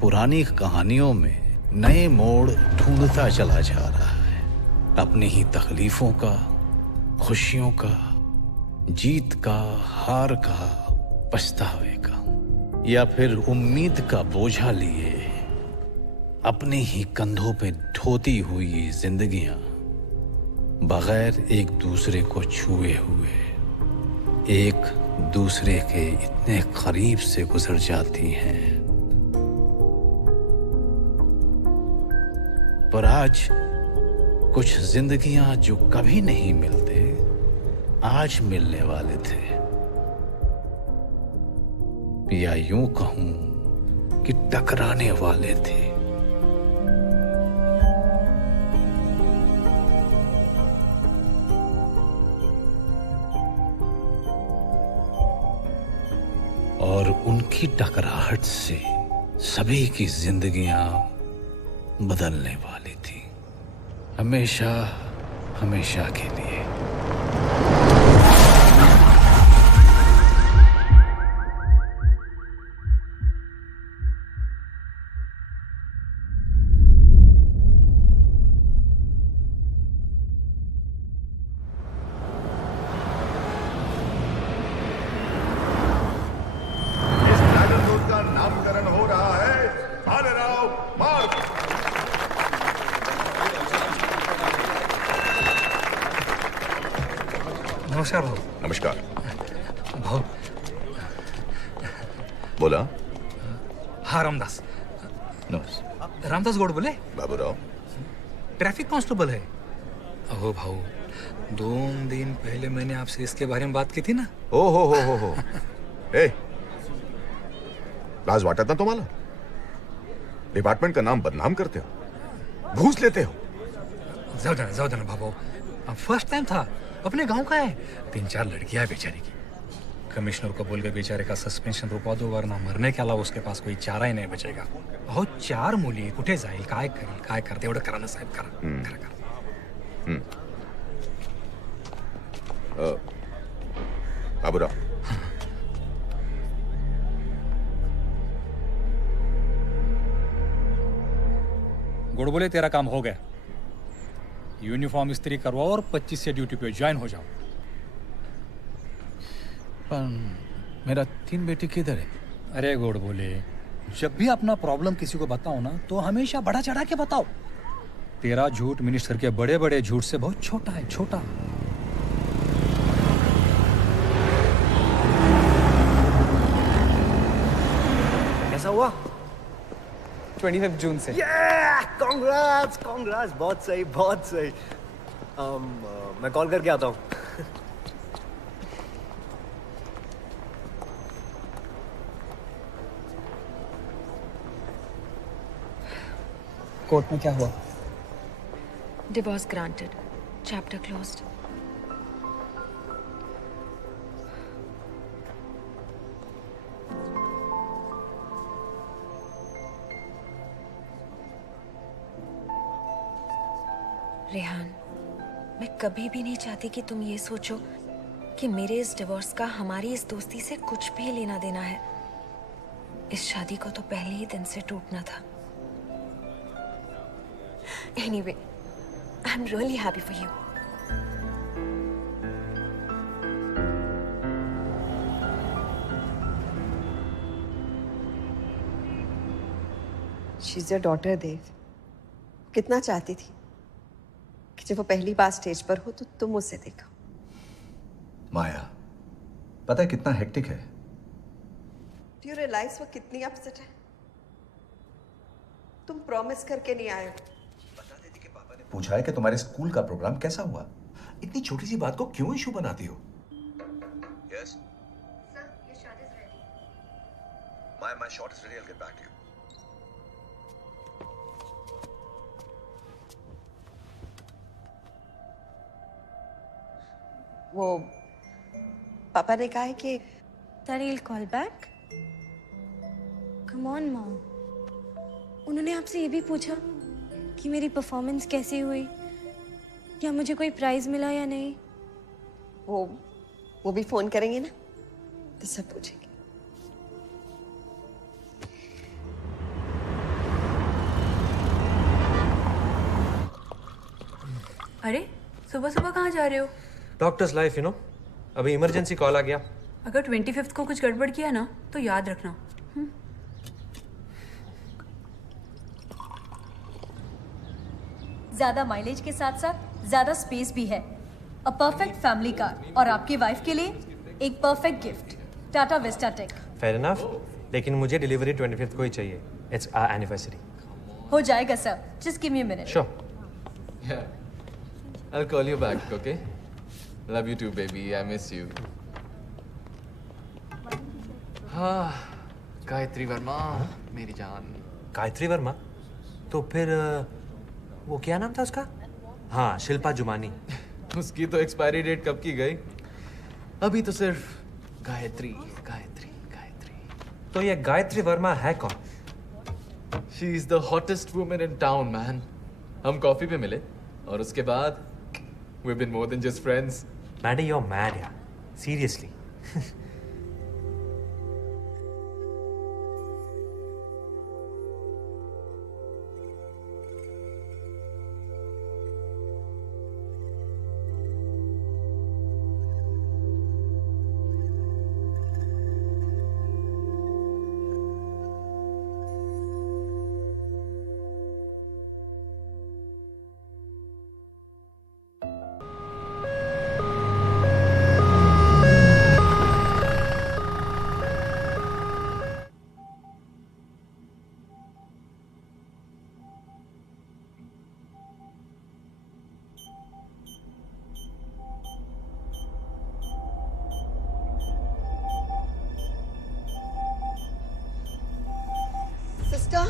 पुरानी कहानियों में नए मोड़ ढूंढता चला जा रहा है। अपनी ही तकलीफों का, खुशियों का, जीत का, हार का, पछतावे का, या फिर उम्मीद का बोझा लिए अपने ही कंधों पे ढोती हुई जिंदगियां बगैर एक दूसरे को छुए हुए एक दूसरे के इतने करीब से गुजर जाती हैं। पर आज कुछ जिंदगियां जो कभी नहीं मिलते, आज मिलने वाले थे, या यूं कहूं कि टकराने वाले थे। और उनकी टकराहट से सभी की जिंदगियां बदलने वाली थी, हमेशा हमेशा के लिए। नामकरण हो रहा है भालेराव मार्ग। नमस्कार भाऊ। नमस्कार। भाऊ बोला। हाँ रामदास। नमस्कार। रामदास गौड़ बोले? बाबूराव ट्रैफिक कांस्टेबल है। अहो भाऊ, 2 दिन पहले मैंने आपसे इसके बारे में बात की थी ना। ओ हो ए, लाज वाटत ना तुम्हाला? डिपार्टमेंट का नाम बदनाम करते हो, घूस लेते हो। जाओ देना भाऊ, फर्स्ट टाइम था, अपने गांव का है। 3-4 लड़कियां बेचारे की। कमिश्नर को बोल के बेचारे का सस्पेंशन रुकवा दो, वरना मरने के अलावा उसके पास कोई चारा ही नहीं बचेगा। अहो 4 मुली कुठे जाईल, काय करेल, काय करते, एवढं करा ना साहेब, करा। बाबूराव, गुड़ बोले तेरा काम हो गया। यूनिफॉर्म इस्त्री करवाओ और 25 से ड्यूटी पे ज्वाइन हो जाओ। पर मेरा 3 बेटी किधर है? अरे गुड़ बोले, जब भी अपना प्रॉब्लम किसी को बताओ ना, तो हमेशा बढ़ा चढ़ा के बताओ। तेरा झूठ मिनिस्टर के बड़े बड़े झूठ से बहुत छोटा है, छोटा। कैसा हुआ? 25 जून से। कांग्रेट्स, बहुत सही। मैं कॉल करके आता हूँ। कोर्ट में क्या हुआ? Divorce granted. Chapter closed. Rehan, मैं कभी भी नहीं चाहती कि तुम ये सोचो कि मेरे इस डिवोर्स का हमारी इस दोस्ती से कुछ भी लेना देना है। इस शादी को तो पहले ही दिन से टूटना था। Anyway, I'm really happy for you. She's your daughter, देव। कितना चाहती थी कि जब वो पहली बार स्टेज पर हो तो तुम उसे देखो। माया, पता है कितना हेक्टिक है? Do you realize वो कितनी अपसेट है? तुम प्रॉमिस करके नहीं आए हो। बता देती कि पापा ने पूछा है कि तुम्हारे स्कूल का प्रोग्राम कैसा हुआ। इतनी छोटी सी बात को क्यों इशू बनाती हो? Yes. Sir, your shot is ready. My shot is ready. I'll get back to you. वो पापा ने कहा है कि Daddy will call back. Come on, Mom. उन्होंने आपसे ये भी पूछा कि मेरी परफॉर्मेंस कैसी हुई, या मुझे कोई प्राइज मिला या नहीं। वो भी फोन करेंगे ना, तो सब पूछेंगे। अरे सुबह सुबह कहाँ जा रहे हो? डॉक्टर्स लाइफ यू नो, अभी इमरजेंसी कॉल आ गया। अगर 25th को कुछ गड़बड़ किया ना तो याद रखना। ज्यादा माइलेज के साथ साथ ज्यादा स्पेस भी है। अ परफेक्ट फैमिली कार और आपकी वाइफ के लिए एक perfect gift. Tata Vista tech. Fair enough, लेकिन मुझे डिलीवरी 25th को ही चाहिए। It's our anniversary. हो जाएगा sir, just give me a minute. Sure. I'll call you back, okay? Love you too, baby. I miss you. हाँ, गायत्री वर्मा, मेरी जान। गायत्री वर्मा? तो फिर वो क्या नाम था उसका? हाँ, शिल्पा जुमानी। उसकी तो एक्सपायरी डेट कब की गई? अभी तो सिर्फ गायत्री, गायत्री, गायत्री। तो ये गायत्री वर्मा है कौन? She is the hottest woman in town, man. हम कॉफी पे मिले और उसके बाद we've been more than just friends. Maddie, you're mad, यार. Seriously. सिस्टर,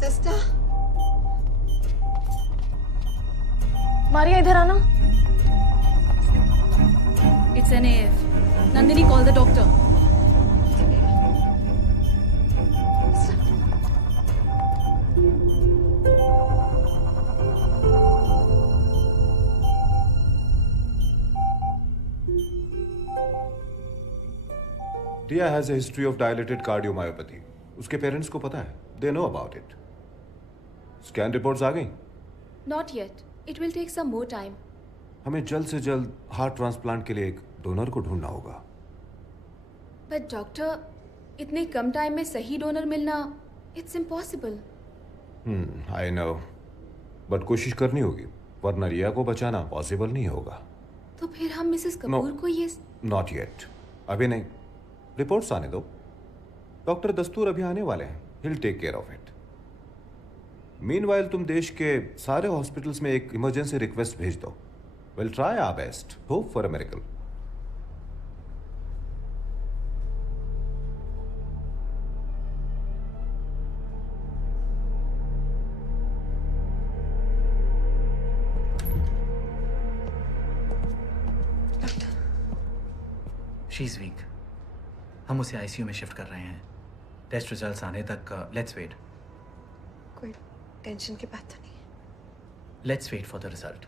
सिस्टर, मारिया इधर आना। It's an AF। Nandini call the doctor. Dia has a history of dilated cardiomyopathy. उसके पेरेंट्स को पता है, they know about it. Scan reports आ गई? Not yet. It will take some more time. हमें जल्द से जल्द हार्ट ट्रांसप्लांट के लिए एक डोनर को ढूंढना होगा। But doctor, इतने कम टाइम में सही डोनर मिलना, it's impossible. I know. But कोशिश करनी होगी, वरना रिया को बचाना पॉसिबल नहीं होगा। तो फिर हम मिसेस कपूर को ये नॉट येट, अभी नहीं। रिपोर्ट्स आने दो। डॉक्टर दस्तूर अभी आने वाले हैं। He'll take care of it. Meanwhile तुम देश के सारे हॉस्पिटल्स में एक इमरजेंसी रिक्वेस्ट भेज दो। We'll try our best. Hope for a miracle. She is weak. हम उसे आईसीयू में शिफ्ट कर रहे हैं। टेस्ट रिजल्ट्स आने तक लेट्स वेट। कोई टेंशन की बात तो नहीं है। Let's wait for the result.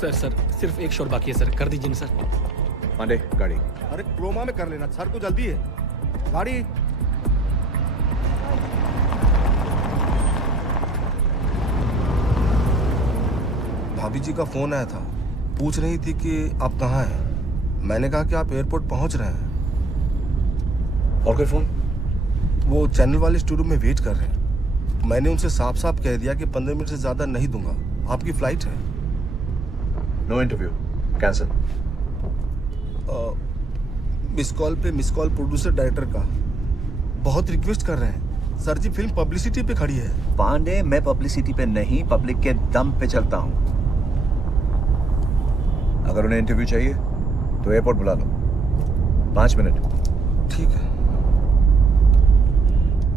Sir सिर्फ एक शॉट बाकी है सर, कर दीजिए ना सर। पांडे, गाड़ी। अरे क्रोमा में कर लेना सर को जल्दी है। गाड़ी। भाभी जी का फोन आया था, पूछ रही थी कि आप कहाँ हैं। मैंने कहा कि आप एयरपोर्ट पहुंच रहे हैं। और कोई फोन? वो चैनल वाले स्टूडियो में वेट कर रहे हैं। मैंने उनसे साफ साफ कह दिया कि 15 मिनट से ज्यादा नहीं दूंगा, आपकी फ्लाइट है। No interview, cancel. Miss call पे मिस कॉल प्रोड्यूसर डायरेक्टर का बहुत रिक्वेस्ट कर रहे हैं। सर जी फिल्म पब्लिसिटी पे खड़ी है। पांडे, मैं पब्लिसिटी पे नहीं, पब्लिक के दम पे चलता हूं। अगर उन्हें इंटरव्यू चाहिए तो एयरपोर्ट बुला लो। 5 मिनट। ठीक है।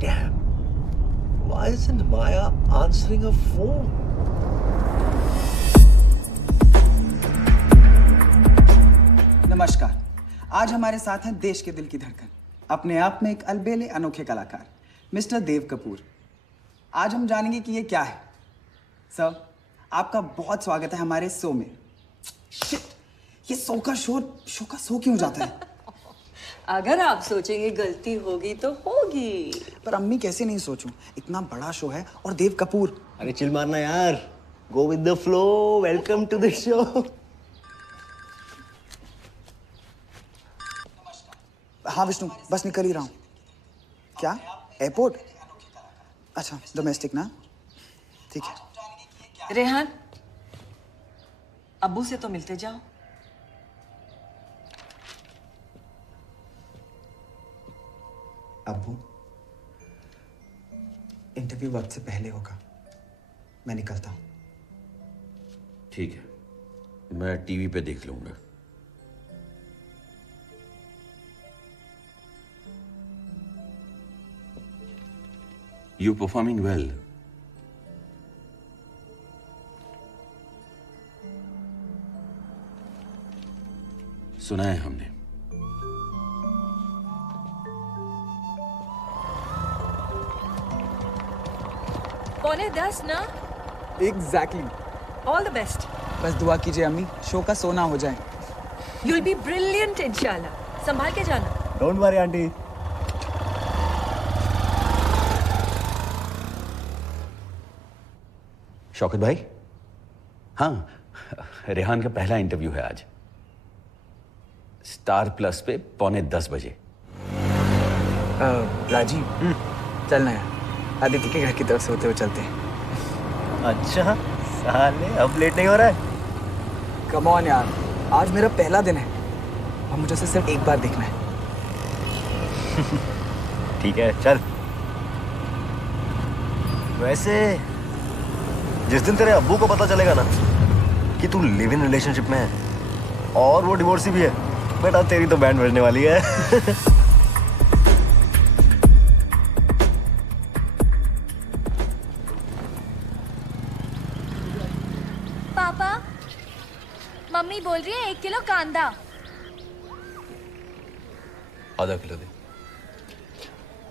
Damn. Why isn't Maya answering her phone? नमस्कार। आज हमारे साथ हैं देश के दिल की धड़कन, अपने आप में एक अलबेले अनोखे कलाकार मिस्टर देव कपूर। आज हम जानेंगे कि ये क्या है, सर, आपका बहुत स्वागत है हमारे शो में। शिट, ये शो का शो क्यों जाता है? अगर आप सोचेंगे गलती होगी तो होगी। पर अम्मी कैसे नहीं सोचूं? इतना बड़ा शो है और देव कपूर। अरे चिल मारना यार, go with the flow, welcome to the show. हाँ विष्णु, बस निकल ही रहा हूँ। क्या एयरपोर्ट? अच्छा, डोमेस्टिक ना, ठीक है। रेहान, अब्बू से तो मिलते जाओ। अब्बू, इंटरव्यू वक्त से पहले होगा, मैं निकलता हूँ। ठीक है, मैं टीवी पे देख लूंगा। You're performing well. सुना है हमने। पौने 10 ना? एग्जैक्टली। All the best. बस दुआ कीजिए अम्मी, शो का सोना हो जाए। You'll be brilliant इंशाल्लाह। संभाल के जाना। Don't worry aunty. शौकत भाई, हाँ, रेहान का पहला इंटरव्यू है आज, स्टार प्लस पे 9:45 बजे। राजीव, चलना है, आदित्य के घर की तरफ से होते हुए चलते हैं। अच्छा साले, अब लेट नहीं हो रहा है? कम ऑन यार, आज मेरा पहला दिन है और मुझे उसे सिर्फ एक बार देखना है। ठीक है, चल। वैसे जिस दिन तेरे अब्बू को पता चलेगा ना कि तू लिव इन रिलेशनशिप में है और वो डिवोर्सी भी है, बेटा तेरी तो बैंड बजने वाली है। पापा, मम्मी बोल रही है 1 किलो कांदा। आधा किलो दे।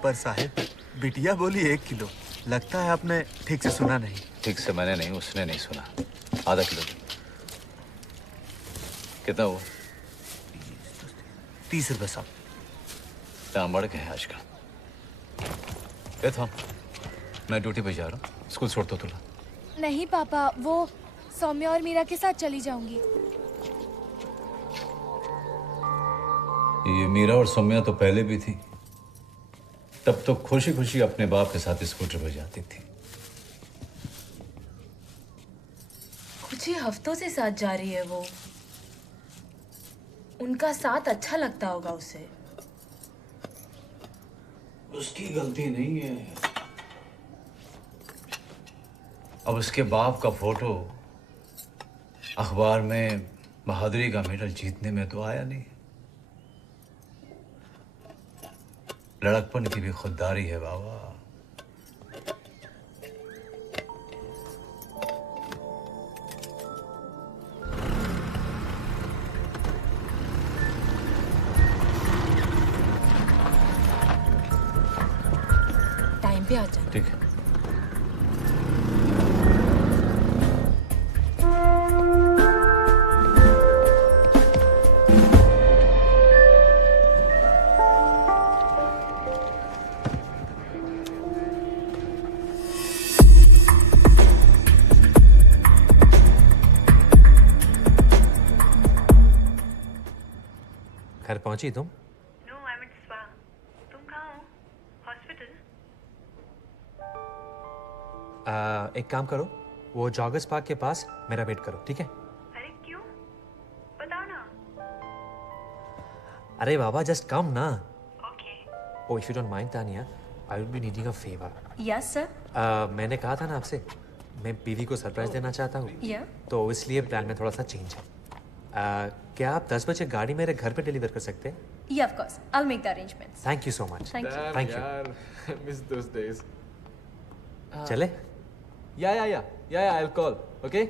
पर साहिब, बिटिया बोली 1 किलो। लगता है आपने ठीक से सुना नहीं। ठीक से मैंने नहीं, उसने नहीं सुना। आधा किलो दे। कितना हुआ? 30 रुपए साहब। दाम बढ़ गए आज का। ए थाम, मैं ड्यूटी पे जा रहा हूँ, स्कूल छोड़ दो तुला। नहीं पापा, वो सौम्या और मीरा के साथ चली जाऊंगी। ये मीरा और सौम्या तो पहले भी थी, तब तो खुशी खुशी अपने बाप के साथ स्कूटर पर जाती थी। कुछ ही हफ्तों से साथ जा रही है वो। उनका साथ अच्छा लगता होगा उसे। उसकी गलती नहीं है। अब उसके बाप का फोटो अखबार में बहादुरी का मेडल जीतने में तो आया नहीं। लड़कपन की भी खुददारी है बाबा। टाइम पे आ जाना। ठीक है। घर पहुंची तुम? No, I am at spa. तुम कहाँ हो? हॉस्पिटल? एक काम करो, वो जॉगर्स पार्क के पास मेरा वेट करो, ठीक है? अरे क्यों? बताओ ना। अरे बाबा, जस्ट कम ना। Okay. Oh, if you don't mind Tania, I would be needing a favour. Yes sir. मैंने कहा था ना आपसे, मैं बीवी को सरप्राइज देना चाहता हूँ। या। तो इसलिए प्लान में थोड़ा सा चेंज है। क्या आप 10 बजे गाड़ी मेरे घर पे डिलीवर कर सकते हैं? Yeah, of course. I'll make the arrangements. Thank you so much. Thank you. Thank you. यार, I miss those days. चले? Yeah, I'll call. Okay?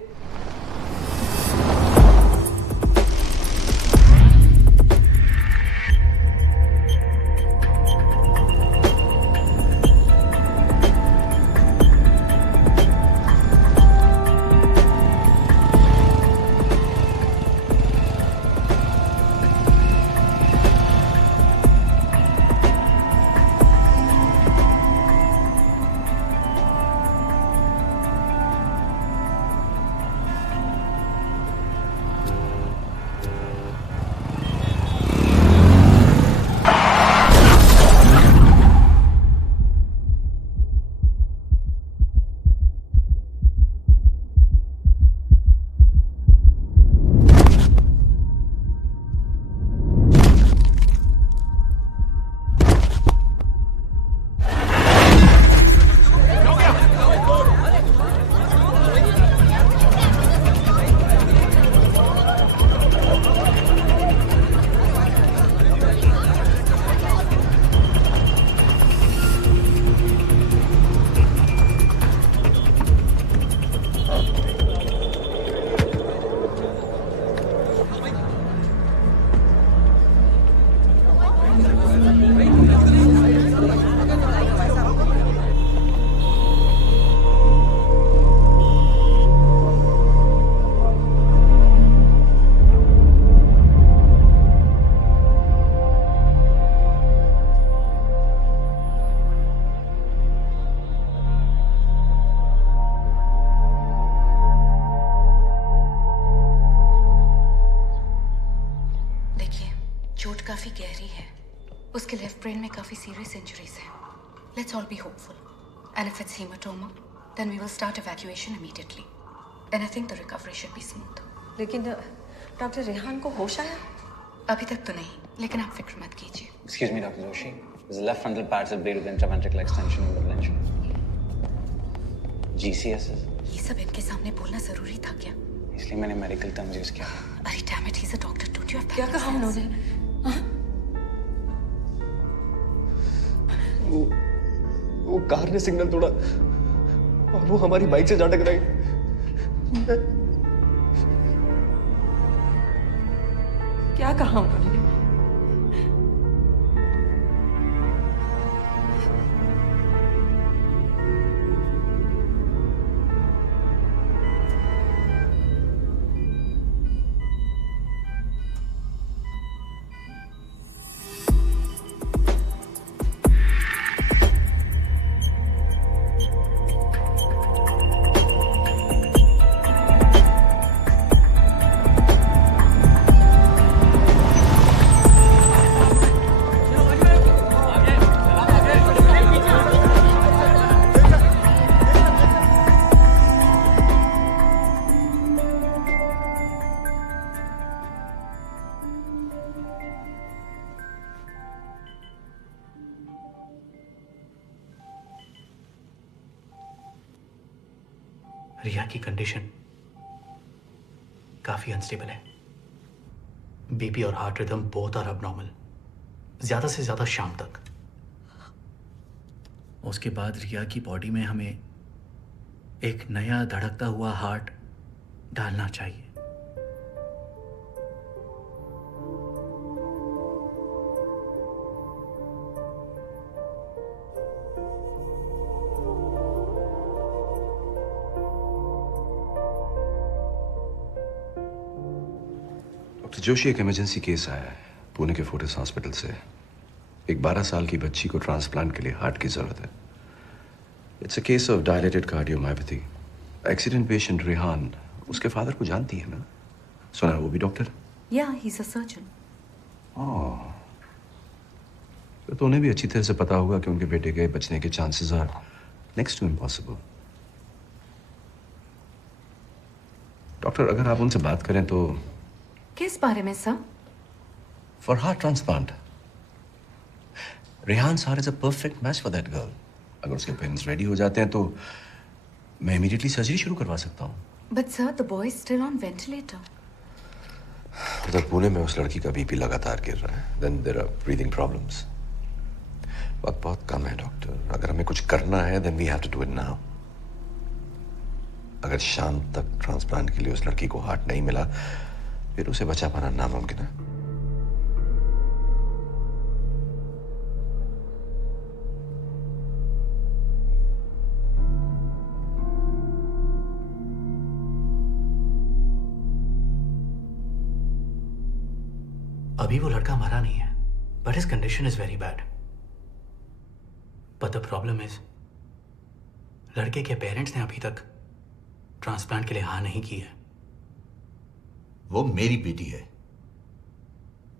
चोट काफी गहरी है। उसके लेफ्ट ब्रेन में काफी सीरियस इंजरीज हैं। Let's all be hopeful and if it's haematoma then we will start evacuation immediately and I think the recovery should be smooth. लेकिन डॉक्टर रेहान को होश आया? अभी तक तो नहीं, लेकिन आप फिक्र मत कीजिए। Excuse me, Dr. Joshi. There's a left frontal parietal bleed with intraventricular extension and prevention. GCSs? ये सब इनके सामने बोलना जरूरी था क्या? इसलिए मैंने मेडिकल टर्म्स यूज किया। अरे damn it, he is a doctor, don't you have क्या कहा उन्होंने? वो कार ने सिग्नल तोड़ा और वो हमारी बाइक से जा टकराई। क्या कहा उन्होंने? रिया की कंडीशन काफी अनस्टेबल है। बीपी और heart rhythm both are abnormal, ज्यादा से ज्यादा शाम तक। उसके बाद रिया की बॉडी में हमें एक नया धड़कता हुआ हार्ट डालना चाहिए। डॉक्टर जोशी, एक इमरजेंसी केस आया है पुणे के फोर्टिस हॉस्पिटल से। एक 12 साल की बच्ची को ट्रांसप्लांट के लिए हार्ट की जरूरत है। It's a case of dilated cardiomyopathy. Accident patient Rehan उसके फादर को जानती है ना? सुना वो भी डॉक्टर? या ही इज अ सर्जन। तो उन्हें भी अच्छी तरह से पता होगा कि उनके बेटे के बचने के chances are next to impossible. Doctor, अगर आप उनसे बात करें तो। किस बारे में sir? For heart transplant. Rehan heart is a perfect match for that girl. अगर उसके पेरेंट्स रेडी हो जाते हैं तो मैं इमीडिएटली सर्जरी शुरू करवा सकता हूँ। But sir, the boy is still on ventilator. उधर पुणे में उस लड़की का बीपी लगातार गिर रहा है। Then there are breathing problems. वक्त बहुत कम है डॉक्टर। अगर हमें कुछ करना है then we have to do it now. अगर शाम तक ट्रांसप्लांट के लिए उस लड़की को हार्ट नहीं मिला फिर उसे बचा पाना नामुमकिन है। अभी वो लड़का मरा नहीं है, but his condition is very bad. But the problem is लड़के के पेरेंट्स ने अभी तक ट्रांसप्लांट के लिए हाँ नहीं की है। वो मेरी बेटी है।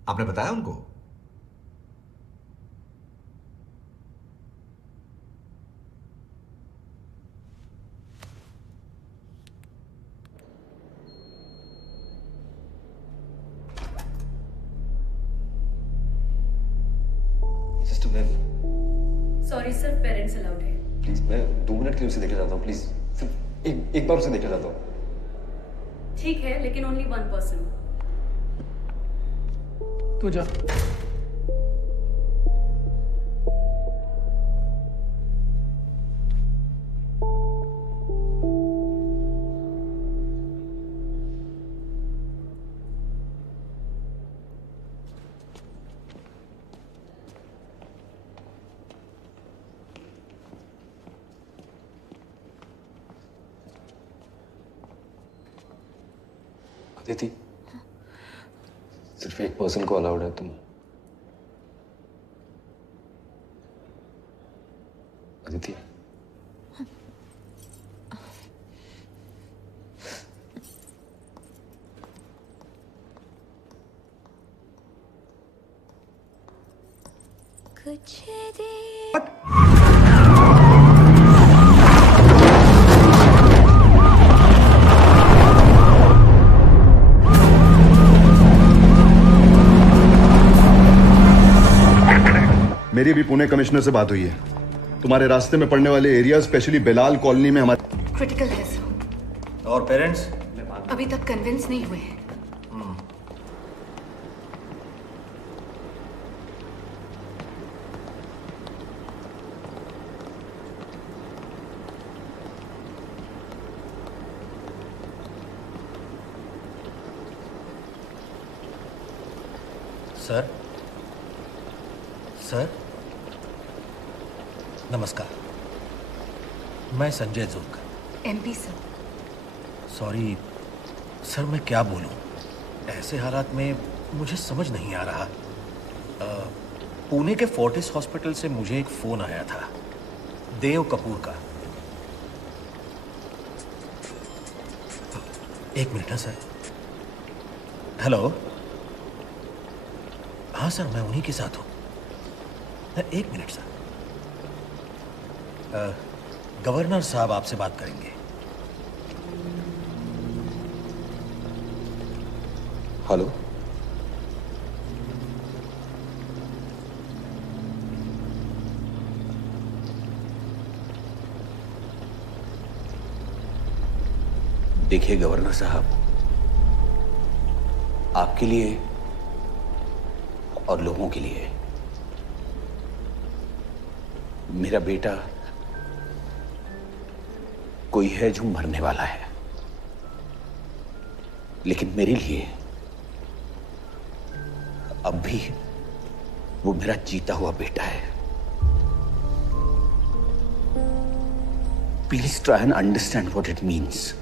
आपने बताया उनको? Sister ma'am, sorry sir, parents allowed है। प्लीज, मैं 2 मिनट के लिए उसे देखना चाहता हूँ। प्लीज सिर्फ एक बार उसे देखना चाहता हूँ। ठीक है, लेकिन ओनली 1 पर्सन। तू जा। अदिति, सिर्फ एक पर्सन को अलाउड है। तुम अदिति, कुछ देर मेरी भी पुणे कमिश्नर से बात हुई है। तुम्हारे रास्ते में पड़ने वाले एरिया, स्पेशली बेलाल कॉलोनी में हमारे क्रिटिकल है सर। और पेरेंट्स अभी तक कन्विंस नहीं हुए हैं। सर, सर, नमस्कार। मैं संजय जोग। MP sir. सॉरी सर, मैं क्या बोलूं, ऐसे हालात में मुझे समझ नहीं आ रहा। पुणे के फोर्टिस हॉस्पिटल से मुझे एक फोन आया था देव कपूर का। एक मिनट ना सर। हेलो, हाँ सर, मैं उन्हीं के साथ हूँ। एक मिनट सर। गवर्नर साहब आपसे बात करेंगे। हेलो, देखिए गवर्नर साहब, आपके लिए और लोगों के लिए मेरा बेटा कोई है जो मरने वाला है, लेकिन मेरे लिए अब भी वो मेरा जीता हुआ बेटा है। Please try and understand what it means.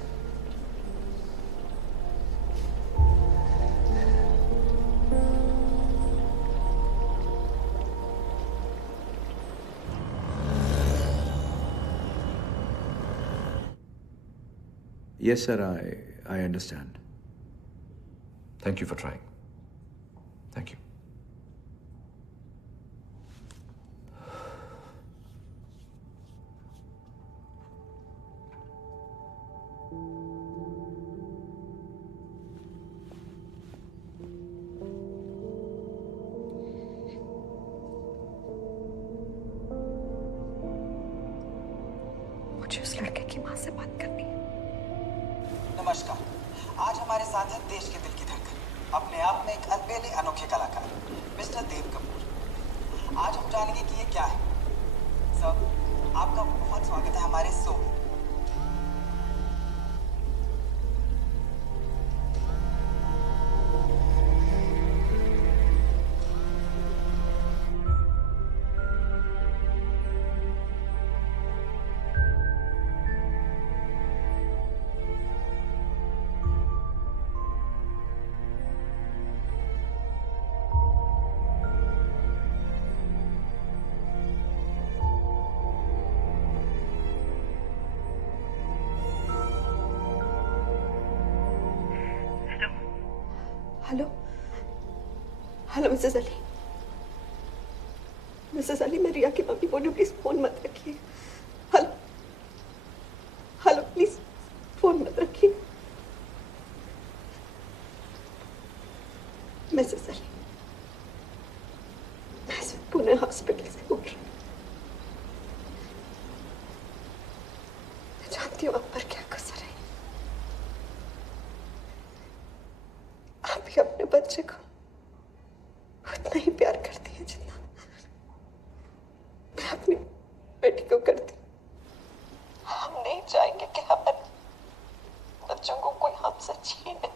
Yes, sir, I understand. Thank you for trying. Thank you. मुझे उस लड़के की माँ से बात करनी है। नमस्कार, आज हमारे साथ है देश के दिल की धड़कन, अपने आप में एक अलबेले अनोखे कलाकार मिस्टर देव कपूर। आज हम जानेंगे कि ये क्या है। सर, आपका बहुत स्वागत है हमारे शो में। Hello, hello Mrs Ali. Mrs Ali, मैं रिया की मम्मी बोल रही हूँ, प्लीज फोन मत रखिए। हेलो, हेलो, प्लीज फोन मत रखिए। मिसेस अली, मैं पुणे हॉस्पिटल से बोल रही हूँ। मैं जानती हूँ आप पर क्या कसर है। आप भी अपने बच्चे को उतना ही प्यार करती है जितना मैं अपनी बेटी को करती हूँ। हम नहीं चाहेंगे कि हमारे बच्चों को कोई हमसे छीने।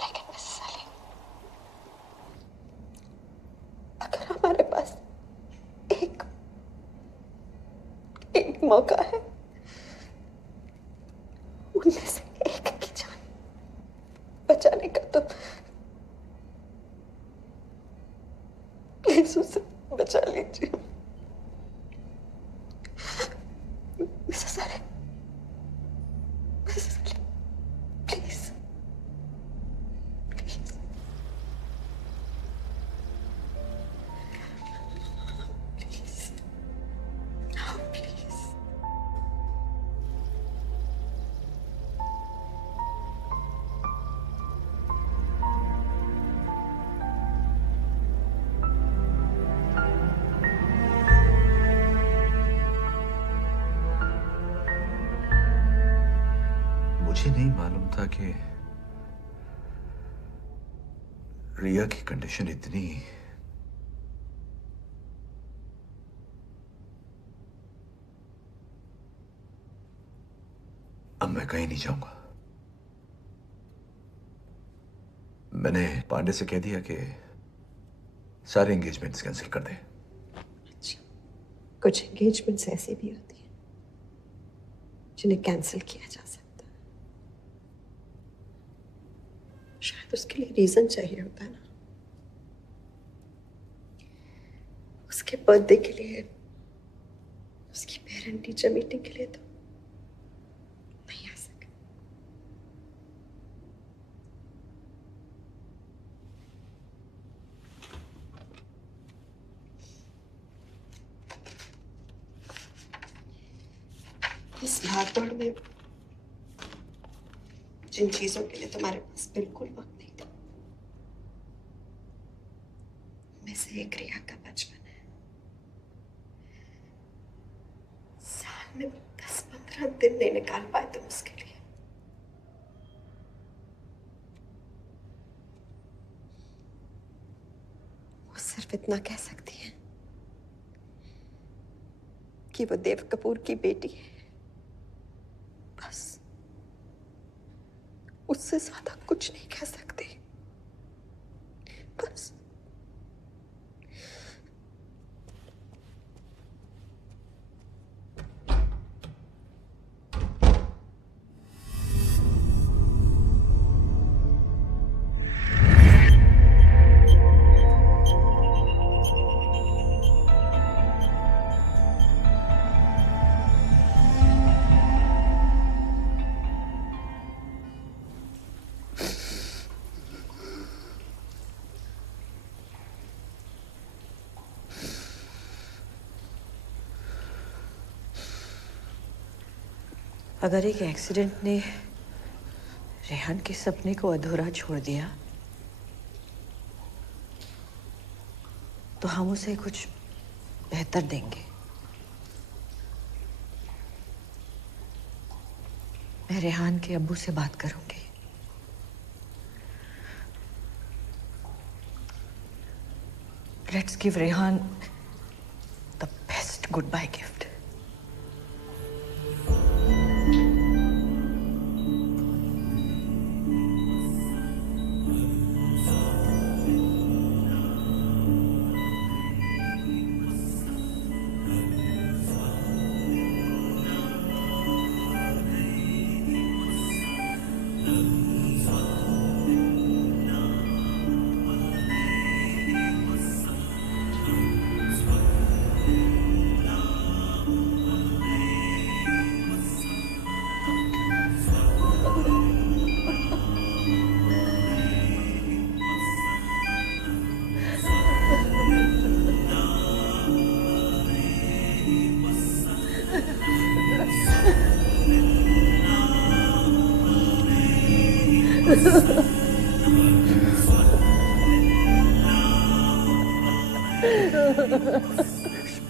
लेकिन मिसेस अली, अगर हमारे पास एक मौका है, उनमें से एक की जान प्लीज उसे बचा लीजिए। Mrs Ali, Mrs Ali, please please. Please हाँ प्लीज। मुझे नहीं मालूम था कि रिया की कंडीशन इतनी अब मैं कहीं नहीं जाऊंगा। मैंने पांडे से कह दिया कि सारे एंगेजमेंट्स कैंसिल कर दे। कुछ एंगेजमेंट्स ऐसी भी होती हैं जिन्हें कैंसिल किया जा सकता है। शायद उसके लिए रीजन चाहिए होता है ना। उसके बर्थडे के लिए, उसकी पेरेंट टीचर मीटिंग के लिए तो नहीं आ सके। इस भागदौड़ में जिन चीजों के लिए तुम्हारे पास बिल्कुल वक्त नहीं था, में से एक रिया का बचपन है। साल में 10-15 दिन नहीं निकाल पाए तुम उसके लिए। वो सिर्फ इतना कह सकती है कि वो देव कपूर की बेटी है, बस। उससे ज्यादा कुछ नहीं कह सकती, बस। अगर एक एक्सीडेंट ने रेहान के सपने को अधूरा छोड़ दिया तो हम उसे कुछ बेहतर देंगे। मैं रेहान के अब्बू से बात करूंगी। Let's give Rehan the best goodbye gift.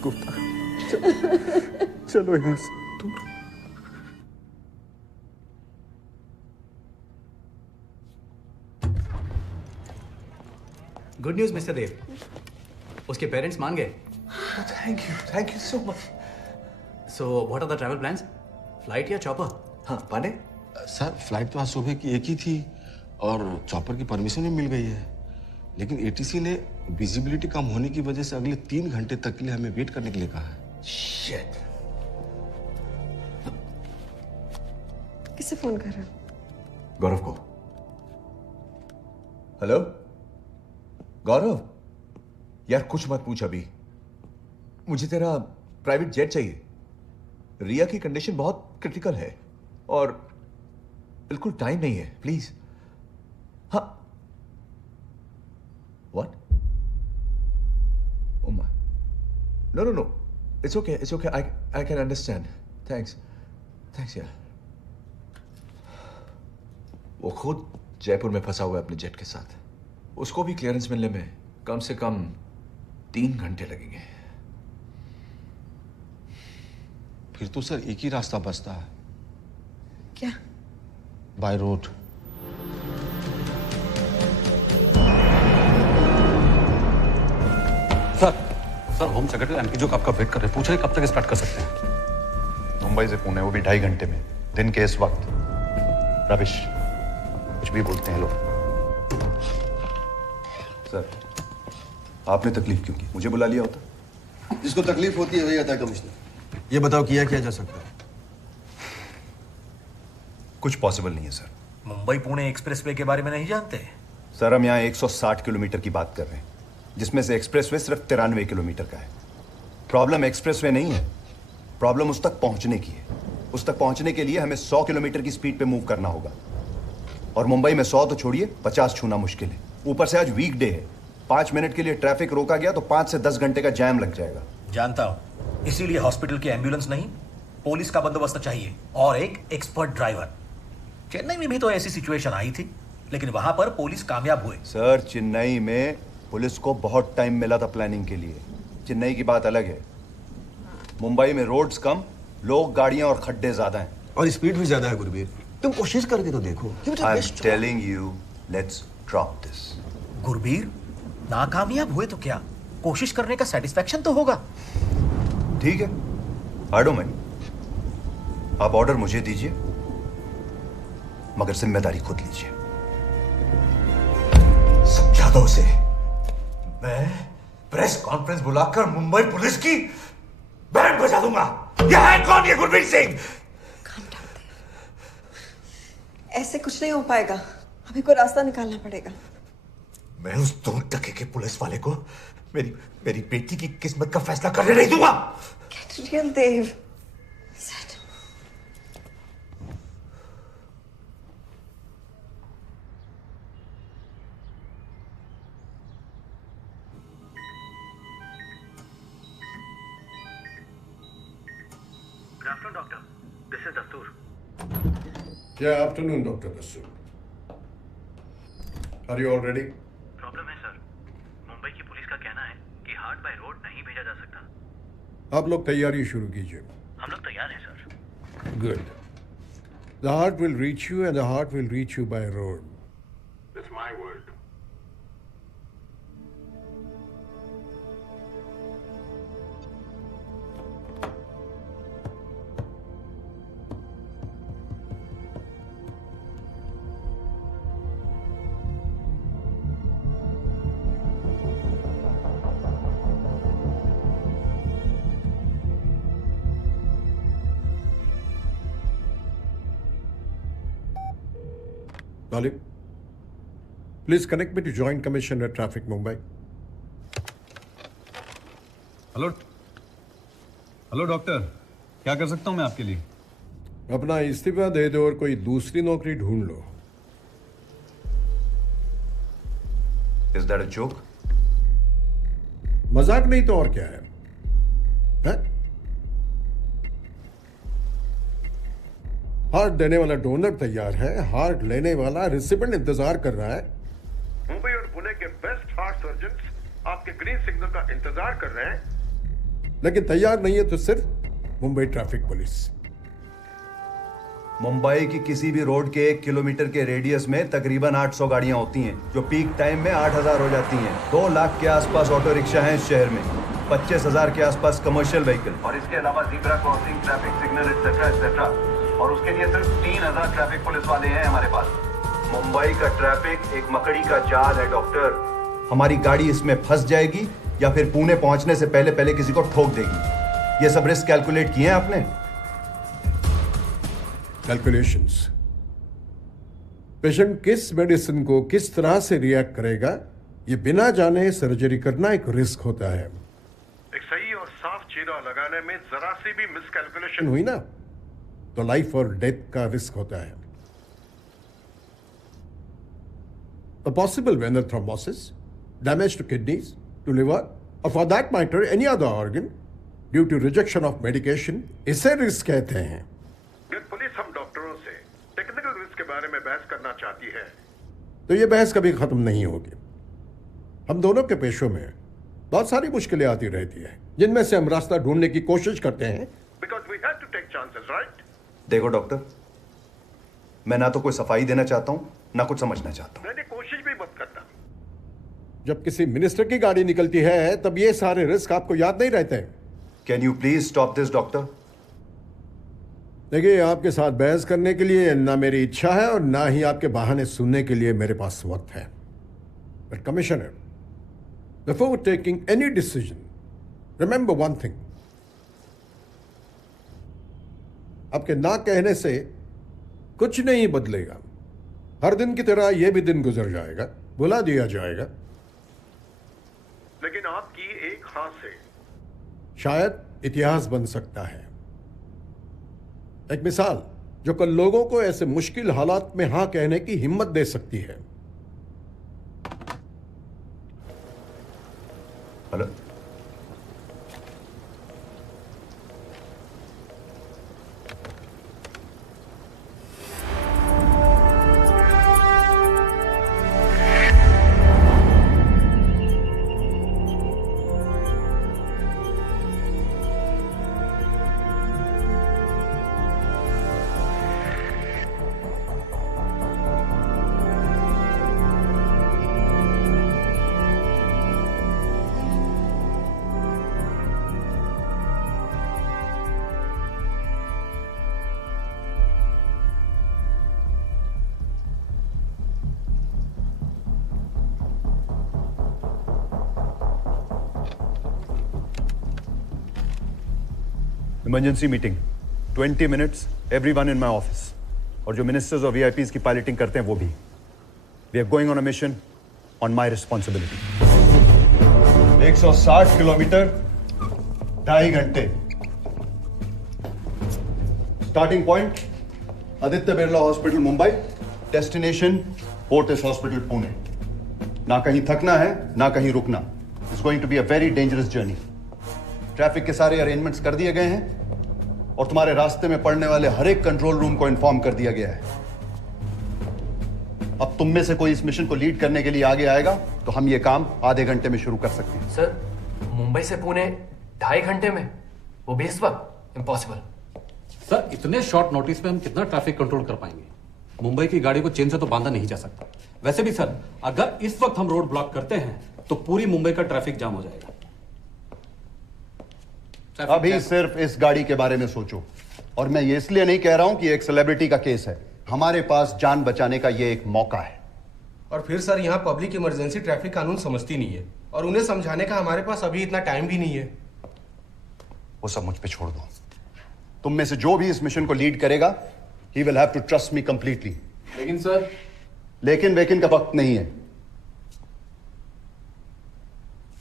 Gupta, चलो यहाँ से दूर। गुड न्यूज मिस्टर देव, उसके पेरेंट्स मान गए। Thank you so much. So what are the travel plans? Flight या चॉपर? हाँ पांडे सर, फ्लाइट तो आज सुबह की एक ही थी और चॉपर की परमिशन भी मिल गई है, लेकिन एटीसी ने विजिबिलिटी कम होने की वजह से अगले 3 घंटे तक के लिए हमें वेट करने के लिए कहा है। शिट। किसे फोन कर रहा है? गौरव को। हेलो गौरव, यार कुछ मत पूछ अभी, मुझे तेरा प्राइवेट जेट चाहिए। रिया की कंडीशन बहुत क्रिटिकल है और बिल्कुल टाइम नहीं है, प्लीज। हाँ, what? Oh my, no no no, it's okay, I can understand, thanks यार। वो खुद जयपुर में फंसा हुआ है अपने जेट के साथ, उसको भी क्लियरेंस मिलने में कम से कम 3 घंटे लगेंगे। फिर तो सर एक ही रास्ता बचता है। क्या? By road. Sir home secretary MP जो आपका वेट कर रहे हैं, पूछ रहे कब तक स्टार्ट कर सकते हैं। मुंबई से पुणे, वो भी 2.5 घंटे में, दिन के इस वक्त। रविश, कुछ भी बोलते हैं लोग। सर, आपने तकलीफ क्यों की? मुझे बुला लिया होता। जिसको तकलीफ होती है वही आता है कमिश्नर। ये बताओ किया क्या जा सकता है? कुछ पॉसिबल नहीं है सर। मुंबई पुणे एक्सप्रेसवे के बारे में नहीं जानते? सर, हम यहाँ 160 किलोमीटर की बात कर रहे हैं, जिसमें से एक्सप्रेसवे सिर्फ 93 किलोमीटर का है। प्रॉब्लम एक्सप्रेसवे नहीं है, प्रॉब्लम उस तक पहुंचने की है। उस तक पहुंचने के लिए हमें 100 किलोमीटर की स्पीड पे मूव करना होगा, और मुंबई में 100 तो छोड़िए, 50 छूना मुश्किल है। ऊपर से आज वीकडे है, 5 मिनट के लिए ट्रैफिक रोका गया तो 5 से 10 घंटे का जैम लग जाएगा। जानता हूं, इसीलिए हॉस्पिटल की एम्बुलेंस नहीं, पुलिस का बंदोबस्त चाहिए और एक एक्सपर्ट ड्राइवर। चेन्नई में भी तो ऐसी सिचुएशन आई थी, लेकिन वहां पर पुलिस कामयाब हुए। सर, चेन्नई में पुलिस को बहुत टाइम मिला था प्लानिंग के लिए। चेन्नई की बात अलग है। मुंबई में रोड्स कम, लोग, गाड़ियां और खड्डे ज्यादा हैं। और स्पीड भी ज्यादा है गुरबीर। तुम कोशिश करके तो देखो। आई am telling you, let's drop this. Gurbir, नाकामयाब हुए तो क्या, कोशिश करने का सेटिस्फैक्शन तो होगा। ठीक है, आई डोंट माइंड। आप ऑर्डर मुझे दीजिए, मगर जिम्मेदारी खुद लीजिए। समझा दो उसे। मैं प्रेस कॉन्फ्रेंस बुलाकर मुंबई पुलिस की बैंड बजा दूंगा। यह है कौन, ये गुरबीर सिंह? ऐसे कुछ नहीं हो पाएगा, अभी कोई रास्ता निकालना पड़ेगा। मैं उस 2 टके के पुलिस वाले को मेरी बेटी की किस्मत का फैसला करने नहीं दूंगा। Get real, Dev. Good afternoon, doctor. This is Dastur. Yeah, afternoon, Dr. Dastur. Are you all ready? Problem है सर, मुंबई की पुलिस का कहना है कि हार्ट बाय रोड नहीं भेजा जा सकता। आप लोग तैयारी शुरू कीजिए। हम लोग तैयार हैं sir. Good. The heart will reach you and the heart will reach you by road. That's my word. Talib, please connect me to Joint Commissioner Traffic Mumbai. Hello doctor, क्या कर सकता हूँ मैं आपके लिए? अपना इस्तीफा दे दो और कोई दूसरी नौकरी ढूंढ लो। Is that a joke? मजाक नहीं तो और क्या है? हैं? हार्ट देने वाला डोनर तैयार है, हार्ट लेने वाला रिसिपेंट इंतजार कर रहा है। मुंबई और पुणे के बेस्ट हार्ट सर्जन्स आपके ग्रीन सिग्नल का इंतजार कर रहे हैं, लेकिन तैयार नहीं है तो सिर्फ मुंबई ट्रैफिक पुलिस। मुंबई की किसी भी रोड के 1 किलोमीटर के रेडियस में तकरीबन 800 गाड़ियां होती हैं, जो पीक टाइम में 8000 हो जाती हैं। 2 लाख के आसपास ऑटो रिक्शा हैं इस शहर में, 25,000 के आसपास कमर्शियल व्हीकल, और इसके अलावा zebra crossing, traffic signal etcetera etcetera, और उसके लिए सिर्फ 3000 ट्रैफिक पुलिस वाले हैं हमारे पास। मुंबई का ट्रैफिक एक मकड़ी का जाल है डॉक्टर। हमारी गाड़ी इसमें फंस जाएगी या फिर पुणे पहुंचने से पहले पहले किसी को ठोक देगी। ये सब रिस्क कैलकुलेट किए हैं आपने? कैलकुलेशंस। पेशेंट किस मेडिसिन को किस तरह से रिएक्ट करेगा, ये बिना जाने सर्जरी करना एक रिस्क होता है। एक सही और साफ चीरा लगाने में जरा सी भी मिसकैलकुलेशन हुई ना तो लाइफ और डेथ का रिस्क होता है। A possible venous thrombosis, damage to kidneys, to liver, or for that matter any other organ due to rejection of medication, इसे रिस्क कहते हैं। पुलिस हम डॉक्टरों से टेक्निकल रिस्क के बारे में बहस करना चाहती है तो ये बहस कभी खत्म नहीं होगी। हम दोनों के पेशों में बहुत सारी मुश्किलें आती रहती है, जिनमें से हम रास्ता ढूंढने की कोशिश करते हैं। Because we have to take chances, right? देखो डॉक्टर, मैं ना तो कोई सफाई देना चाहता हूं ना कुछ समझना चाहता हूं। मैंने कोशिश भी मत करता। जब किसी मिनिस्टर की गाड़ी निकलती है तब ये सारे रिस्क आपको याद नहीं रहते हैं। Can you please stop this doctor? देखिए, आपके साथ बहस करने के लिए ना मेरी इच्छा है और ना ही आपके बहाने सुनने के लिए मेरे पास वक्त है। But commissioner, before taking any decision, remember one thing, आपके ना कहने से कुछ नहीं बदलेगा। हर दिन की तरह यह भी दिन गुजर जाएगा, बुला दिया जाएगा। लेकिन आपकी एक हाथ से शायद इतिहास बन सकता है। एक मिसाल जो कल लोगों को ऐसे मुश्किल हालात में हां कहने की हिम्मत दे सकती है। Hello, emergency meeting 20 minutes, everyone in my office. और जो मिनिस्टर्स और वीआईपीज की पायलटिंग करते हैं वो भी। We are going on a mission on my responsibility. 160 kilometre, 2.5 घंटे। Starting point Aditya Birla hospital Mumbai, destination Fortis hospital Pune. ना कहीं थकना है ना कहीं रुकना। It's going to be a very dangerous journey. Traffic के सारे अरेंजमेंट्स कर दिए गए हैं और तुम्हारे रास्ते में पड़ने वाले हर एक कंट्रोल रूम को इन्फॉर्म कर दिया गया है। अब तुम में से कोई इस मिशन को लीड करने के लिए आगे आएगा तो हम ये काम आधे घंटे में शुरू कर सकते हैं। सर, मुंबई से पुणे 2.5 घंटे में, वो भी इस वक्त? इम्पॉसिबल। सर, इतने शॉर्ट नोटिस में हम कितना ट्रैफिक कंट्रोल कर पाएंगे? मुंबई की गाड़ी को चेन से तो बांधा नहीं जा सकता। वैसे भी सर, अगर इस वक्त हम रोड ब्लॉक करते हैं तो पूरी मुंबई का ट्रैफिक जाम हो जाएगा। अभी सिर्फ इस गाड़ी के बारे में सोचो। और मैं ये इसलिए नहीं कह रहा हूं कि एक सेलिब्रिटी का केस है। हमारे पास जान बचाने का ये एक मौका है। और फिर सर, यहाँ पब्लिक इमरजेंसी ट्रैफिक कानून समझती नहीं है और उन्हें समझाने का हमारे पास अभी इतना टाइम भी नहीं है। वो सब मुझ पे छोड़ दो। तुम में से जो भी इस मिशन को लीड करेगा, he will have to trust me completely. लेकिन सर, लेकिन वेकिन का वक्त नहीं है।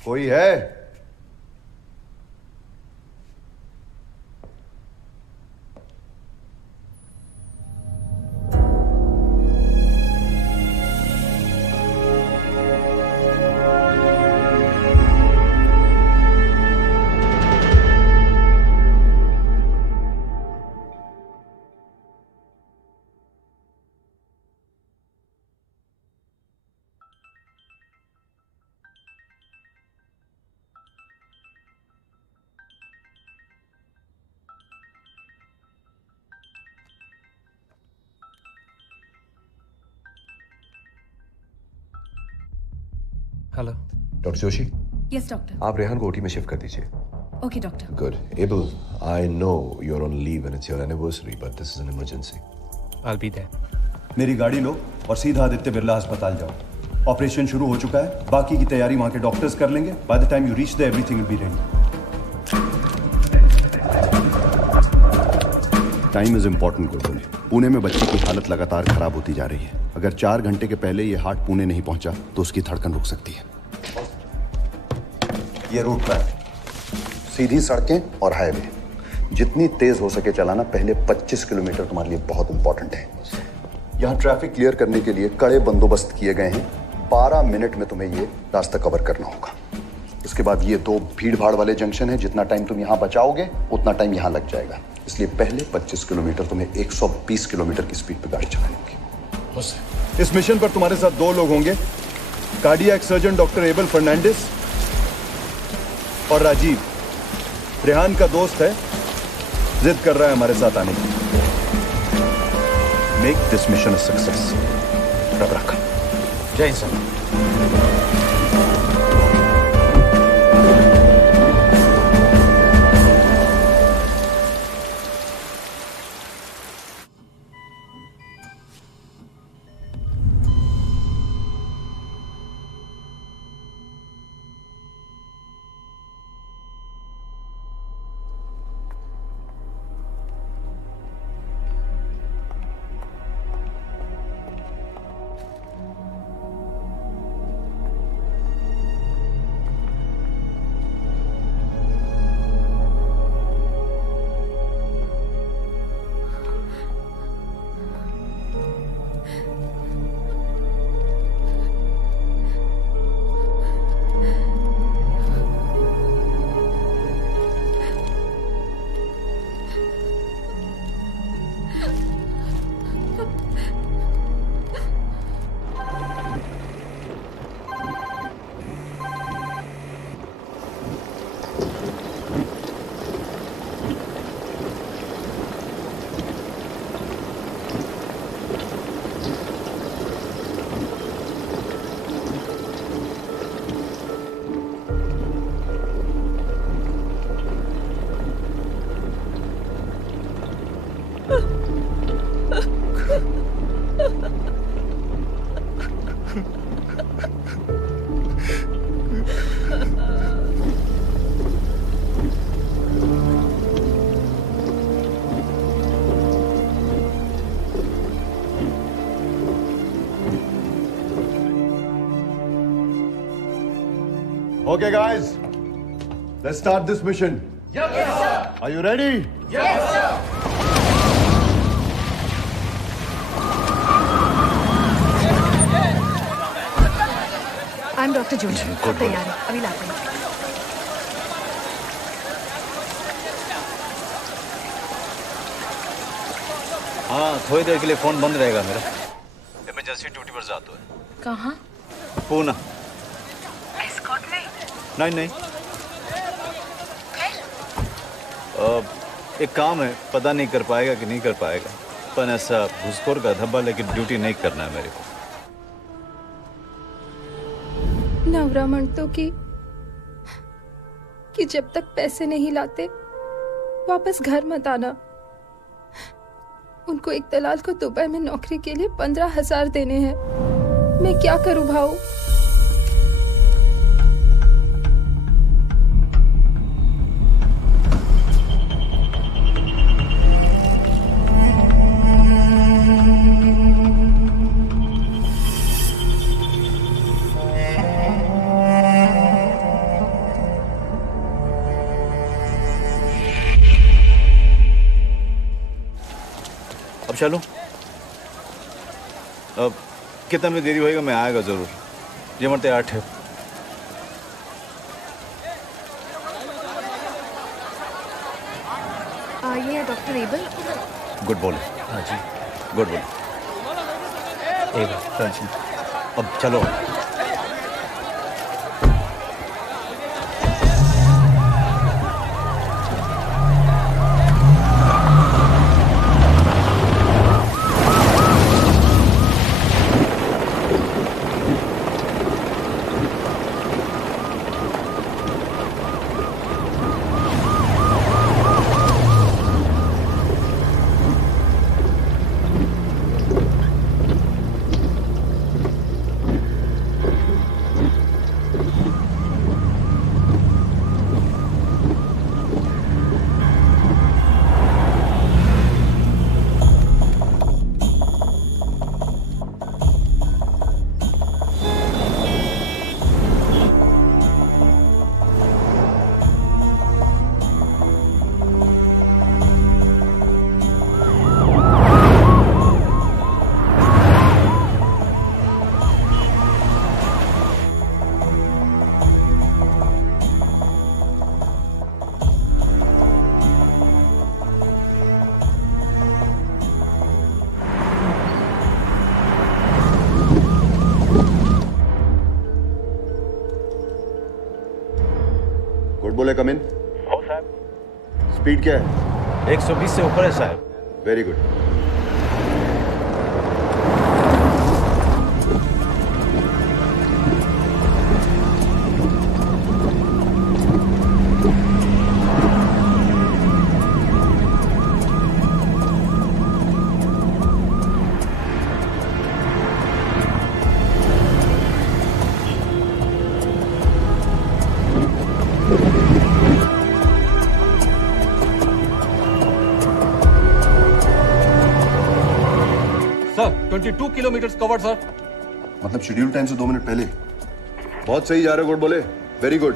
कोई है? Hello doctor Joshi. Yes doctor. आप रेहान को ओटी में शिफ्ट कर दीजिए। Okay doctor. Good. Abel, I know you are on leave and it's your anniversary, but this is an emergency. I will be there. मेरी गाड़ी लो और सीधा आदित्य बिरला अस्पताल जाओ। ऑपरेशन शुरू हो चुका है, बाकी की तैयारी वहां के डॉक्टर्स कर लेंगे। By the time you reach there everything will be ready. Time is important Gurbul. Pune में बच्चे की हालत लगातार खराब होती जा रही है। अगर 4 घंटे के पहले ये हार्ट पुणे नहीं पहुंचा तो उसकी धड़कन रुक सकती है। ये रूट ट्रैफिक, सीधी सड़कें और हाईवे, जितनी तेज हो सके चलाना। पहले 25 किलोमीटर तुम्हारे लिए बहुत इंपॉर्टेंट है। यहाँ ट्रैफिक क्लियर करने के लिए कड़े बंदोबस्त किए गए हैं। 12 मिनट में तुम्हें ये रास्ता कवर करना होगा। इसके बाद ये 2 भीड़ भाड़ वाले जंक्शन है। जितना टाइम तुम यहाँ बचाओगे उतना टाइम यहाँ लग जाएगा। इसलिए पहले 25 किलोमीटर तुम्हें 120 किलोमीटर की स्पीड पर गाड़ी चलानी होगी। इस मिशन पर तुम्हारे साथ 2 लोग होंगे, cardiac surgeon doctor Abel Fernandes और राजीव, रेहान का दोस्त है, जिद कर रहा है हमारे साथ आने की। Make this mission a success. रब रखा। जय Hind sir. Okay, guys, let's start this mission. Yes, sir. Are you ready? Yes, sir. I'm Dr. Joshi. सब तैयार है, अभी लाते हैं। हाँ, थोड़ी देर के लिए फोन बंद रहेगा मेरा। इमरजेंसी ड्यूटी पर जाता है। कहाँ? पूना। एस्कॉर्ट में? नहीं। एक काम है, पता नहीं कर पाएगा कि नहीं कर पाएगा, पर ऐसा घुसखोर का धब्बा, लेकिन ड्यूटी नहीं करना है मेरे को। नवरा मंटो कि जब तक पैसे नहीं लाते वापस घर मत आना। उनको एक दलाल को दुबई में नौकरी के लिए 15,000 देने हैं। मैं क्या करूं भाऊ? अब चलो। अब कितना में देरी होएगा, मैं आएगा जरूर। ये मरते 8 है। ये है डॉक्टर एबल। गुड बोले। हाँ जी, गुड बोले। एबल। अब चलो। हो साहब। स्पीड क्या है? 120 से ऊपर है साहब। Very good. Sir 22 kilometre covered sir. मतलब शेड्यूल टाइम से 2 मिनट पहले। बहुत सही जा रहे हो गुड बोले। Very good.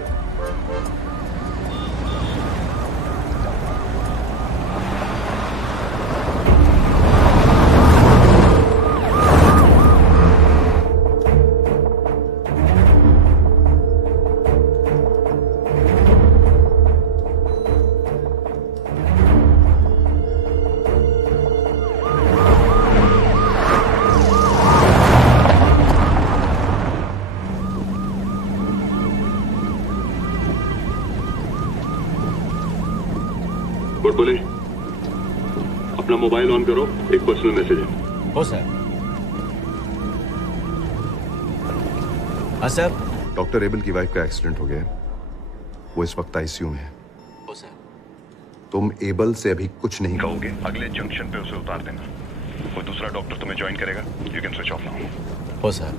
गुड बोले, अपना मोबाइल ऑन करो, एक पर्सनल मैसेज है। हो सर। हाँ सर। डॉक्टर एबल की वाइफ का एक्सीडेंट हो गया है, वो इस वक्त आईसीयू में है। हो सर। तुम एबल से अभी कुछ नहीं कहोगे, अगले जंक्शन पे उसे उतार देना। कोई दूसरा डॉक्टर तुम्हें ज्वाइन करेगा। You can switch off now. हो सर।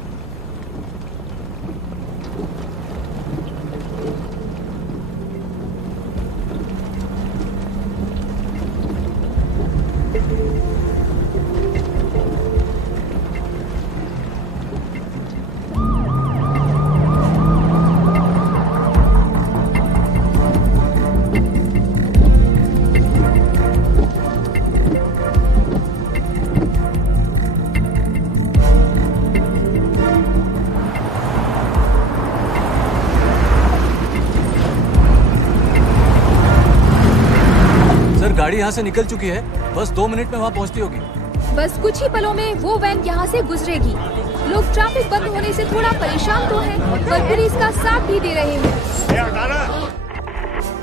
गाड़ी यहाँ से निकल चुकी है, बस 2 मिनट में वहाँ पहुँचती होगी। बस कुछ ही पलों में वो वैन यहाँ से गुजरेगी। लोग ट्रैफिक बंद होने से थोड़ा परेशान तो हैं, पर पुलिस का साथ भी दे रहे हैं।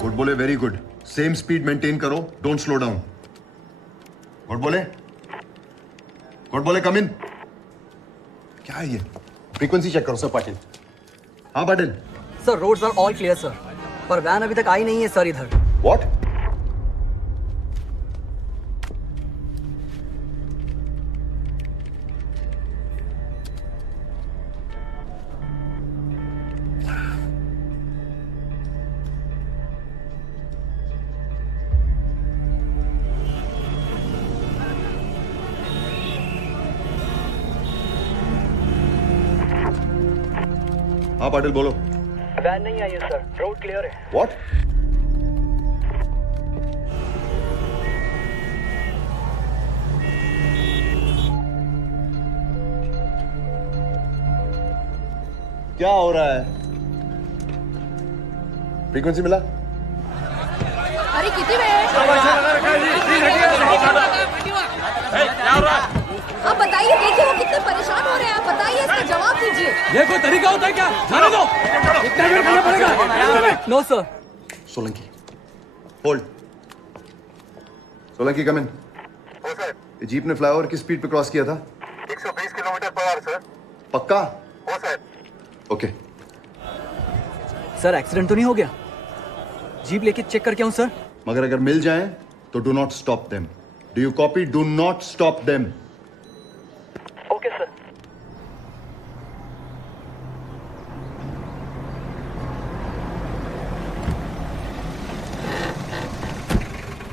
Godbole, very good. Same speed maintain करो, don't slow down. Godbole, Godbole, come in. क्या है ये? फ्रीक्वेंसी चेक करो। सर पाटिल। हाँ Patil. Sir roads are all clear sir, पर वैन अभी तक आई नहीं है सर इधर। व्हाट? हाँ पाटिल बोलो। वैन नहीं आई है सर, रोड क्लियर है। व्हाट? क्या हो रहा है? फ्रीक्वेंसी मिला? अरे कितनी वेट? आप बताइए, देखिए वो कितने परेशान हो रहे हैं। आप बताइए, इसका जवाब दीजिए। ये कोई तरीका होता है क्या? जाने दो। इतना वेट करना पड़ेगा। No sir. Solanki hold. Solanki come in. Jeep ने फ्लाईओवर की स्पीड पे क्रॉस किया था? 120 किलोमीटर पर आवर सर। पक्का? हो सर। ओके। सर एक्सीडेंट तो नहीं हो गया? जीप लेके चेक करके आऊं सर? मगर अगर मिल जाए तो do not stop them. Do you copy? Do not stop them. Okay sir.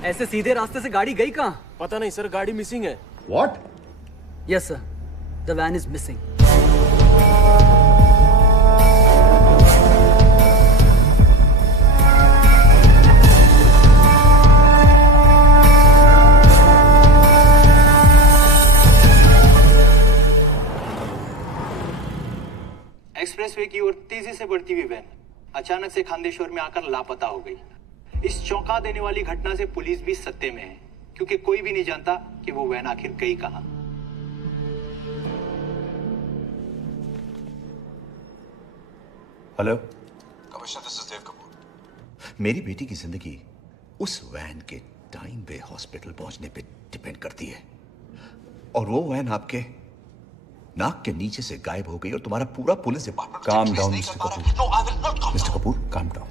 ऐसे सीधे रास्ते से गाड़ी गई कहां? पता नहीं सर, गाड़ी मिसिंग है। What? Yes sir, the van is missing. Expressway की ओर तेजी से बढ़ती हुई वैन अचानक से खांदेश्वर में आकर लापता हो गई। इस चौंका देने वाली घटना से पुलिस भी सत्ते में है, क्योंकि कोई भी नहीं जानता कि वो वैन आखिर गई कहां। हेलो कमिश्नर, दिस इज देव कपूर। मेरी बेटी की जिंदगी उस वैन के टाइम पे हॉस्पिटल पहुंचने पे डिपेंड करती है, और वो वैन आपके नाक के नीचे से गायब हो गई और तुम्हारा पूरा police department. Calm down mister Kapoor. Mister Kapoor calm down.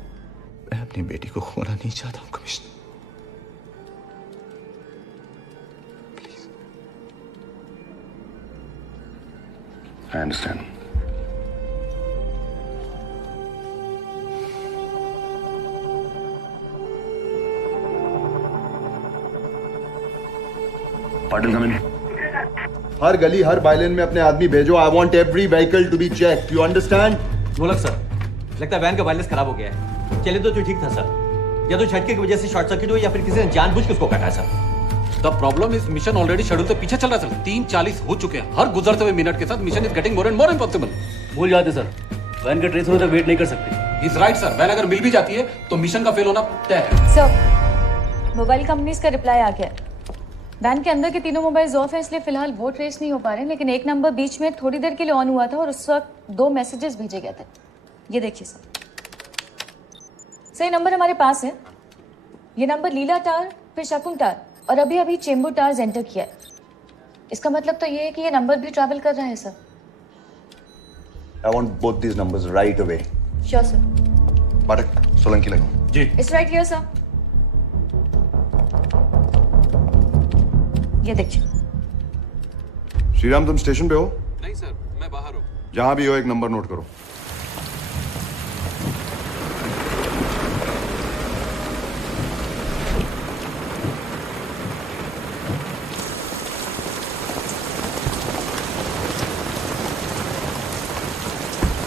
मैं अपनी बेटी को खोना नहीं चाहता हूं commissioner. I understand. Patil come in. हर गली हर बाइलेन में अपने आदमी भेजो। I want every vehicle to be check. You understand? Golak sir, लगता है वैन का वायरलेस खराब हो गया है। चले तो ठीक था सर, या तो झटके की वजह से शॉर्ट सर्किट हुई या फिर किसी ने जानबूझ के उसको काटा है sir. The problem is mission already schedule से पीछे चल रहा है सर। 3:40 हो चुके हैं। हर गुजरते हुए मिनट के साथ mission is getting more and more impossible. भूल जाते सर, वैन का ट्रेस होने तक वेट नहीं कर सकते। इज राइट सर, वैन अगर मिल भी जाती है तो मिशन का फेल होना तय है। सर, मोबाइल कंपनीज का रिप्लाई आ गया। वैन के अंदर के तीनों मोबाइल ऑफ है, इसलिए फिलहाल वो ट्रेस नहीं हो पा रहे, लेकिन एक नंबर बीच में थोड़ी देर के लिए ऑन हुआ था और उस वक्त 2 मैसेजेस भेजे गए थे। ये देखिए सर, सही नंबर हमारे पास है। ये नंबर लीला टार, फिर शकुन टार और अभी अभी चेंबूर टार्स एंटर किया है। इसका मतलब तो ये है कि ये नंबर भी ट्रैवल कर रहा है sir. I want both these numbers right away. Sure sir. Pathak Solanki लगाओ। जी। It's right here sir. ये देखिए। श्रीराम तुम स्टेशन पे हो? नहीं सर, मैं बाहर हूँ। जहां भी हो एक नंबर नोट करो।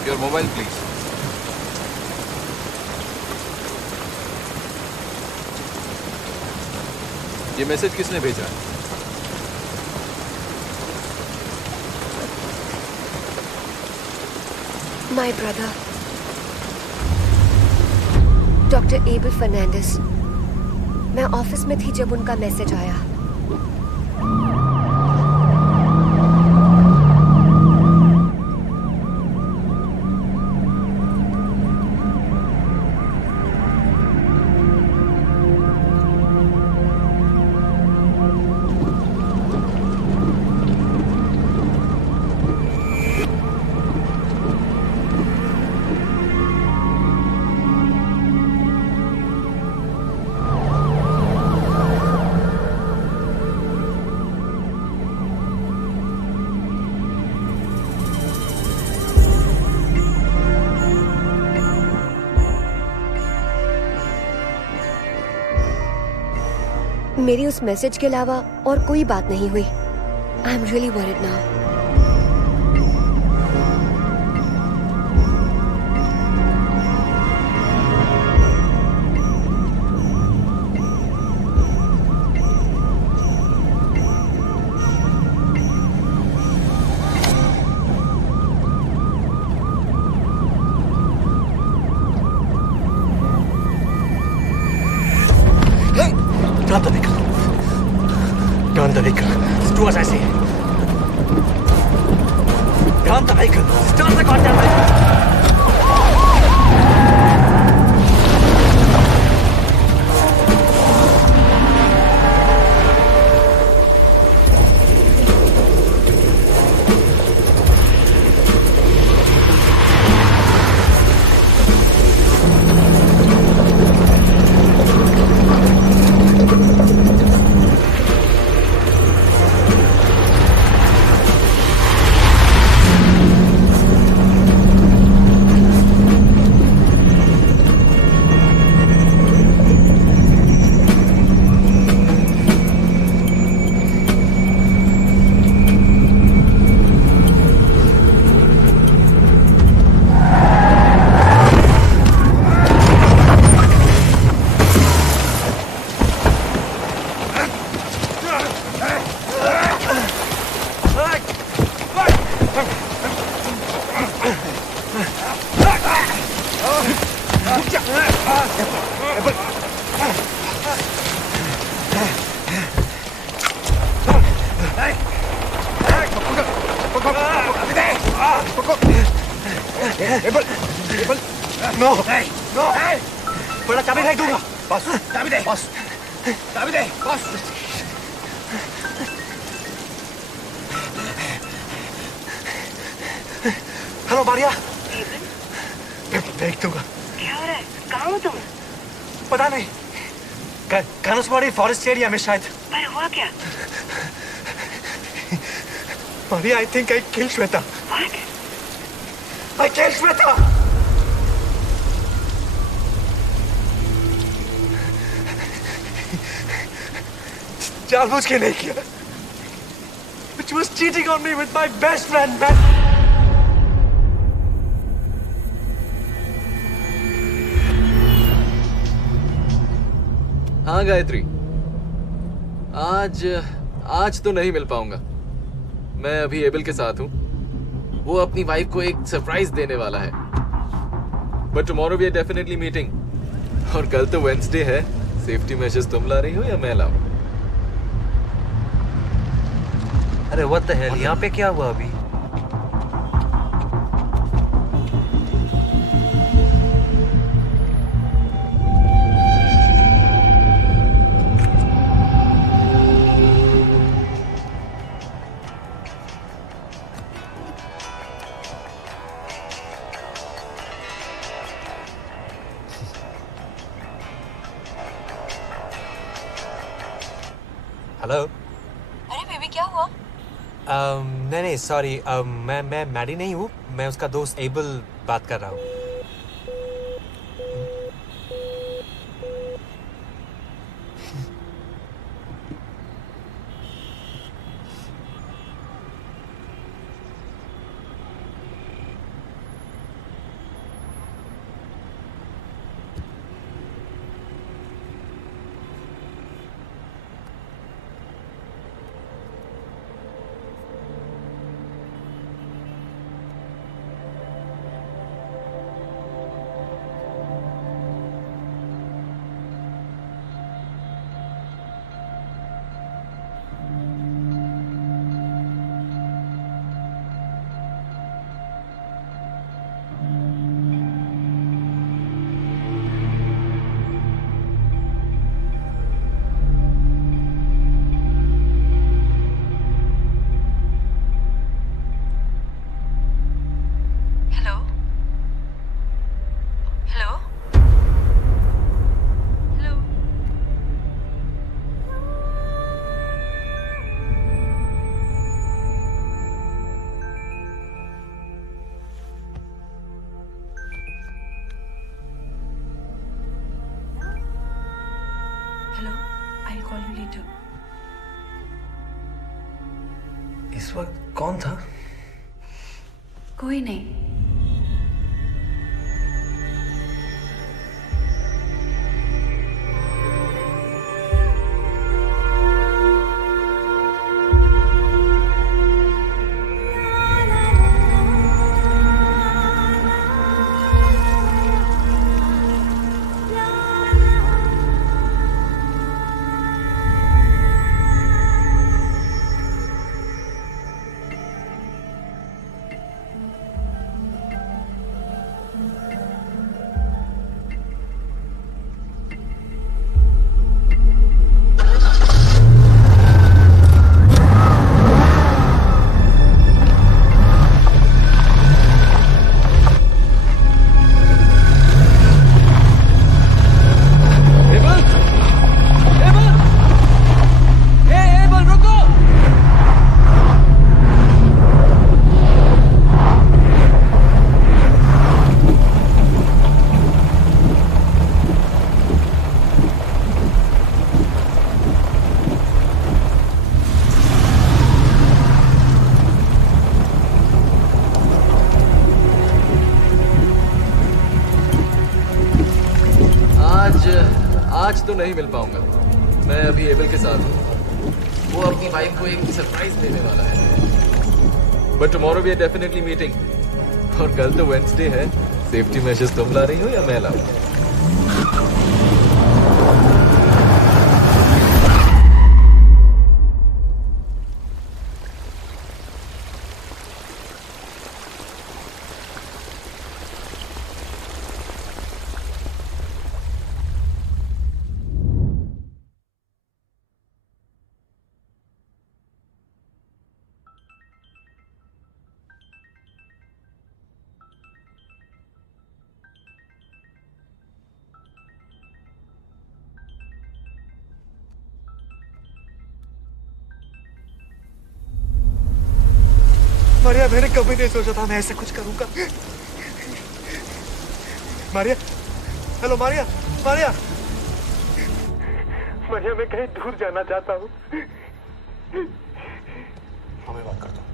Your mobile please. ये मैसेज किसने भेजा? My brother, doctor Abel Fernandes. मैं ऑफिस में थी जब उनका मैसेज आया। मेरी उस मैसेज के अलावा और कोई बात नहीं हुई। I am really worried now. चाबी फेंक दूंगा। बस चाबी दे, बस चाबी दे, बस। हेलो मारिया, फेंक दूंगा। क्या हो रहा है? कहाँ हो तुम? पता नहीं, कानसवाड़ी फॉरेस्ट एरिया में शायद। पर हुआ क्या? मारिया, आई थिंक आई किल श्वेता। आई किल श्वेता। जानबूझ के नहीं किया। She was cheating on me with my best friend, man. हाँ गायत्री, आज तो नहीं मिल पाऊंगा। मैं अभी एबल के साथ हूँ। वो अपनी वाइफ को एक सरप्राइज देने वाला है। But tomorrow we are definitely meeting. और कल तो वेडनेसडे है। सेफ्टी मेजर्स तुम ला रही हो या मैं लाऊं? अरे व्हाट द हेल, यहाँ पे क्या हुआ अभी? हेलो। अरे बेबी क्या हुआ? नहीं सॉरी, मैं मैडी नहीं हूँ, मैं उसका दोस्त एबल बात कर रहा हूँ। इस वक्त कौन था? कोई नहीं। आज तो नहीं मिल पाऊंगा। मैं अभी एबल के साथ हूँ। वो अपनी वाइफ को एक सरप्राइज देने वाला है। But tomorrow we are definitely meeting. और कल तो वेडनेसडे है। सेफ्टी मेजर्स तुम ला रही हो या मैं लाऊं? मैंने कभी नहीं सोचा था मैं ऐसा कुछ करूंगा। मारिया, हेलो मारिया, मारिया, मारिया मैं कहीं दूर जाना चाहता हूँ। हमें बात करता हूँ।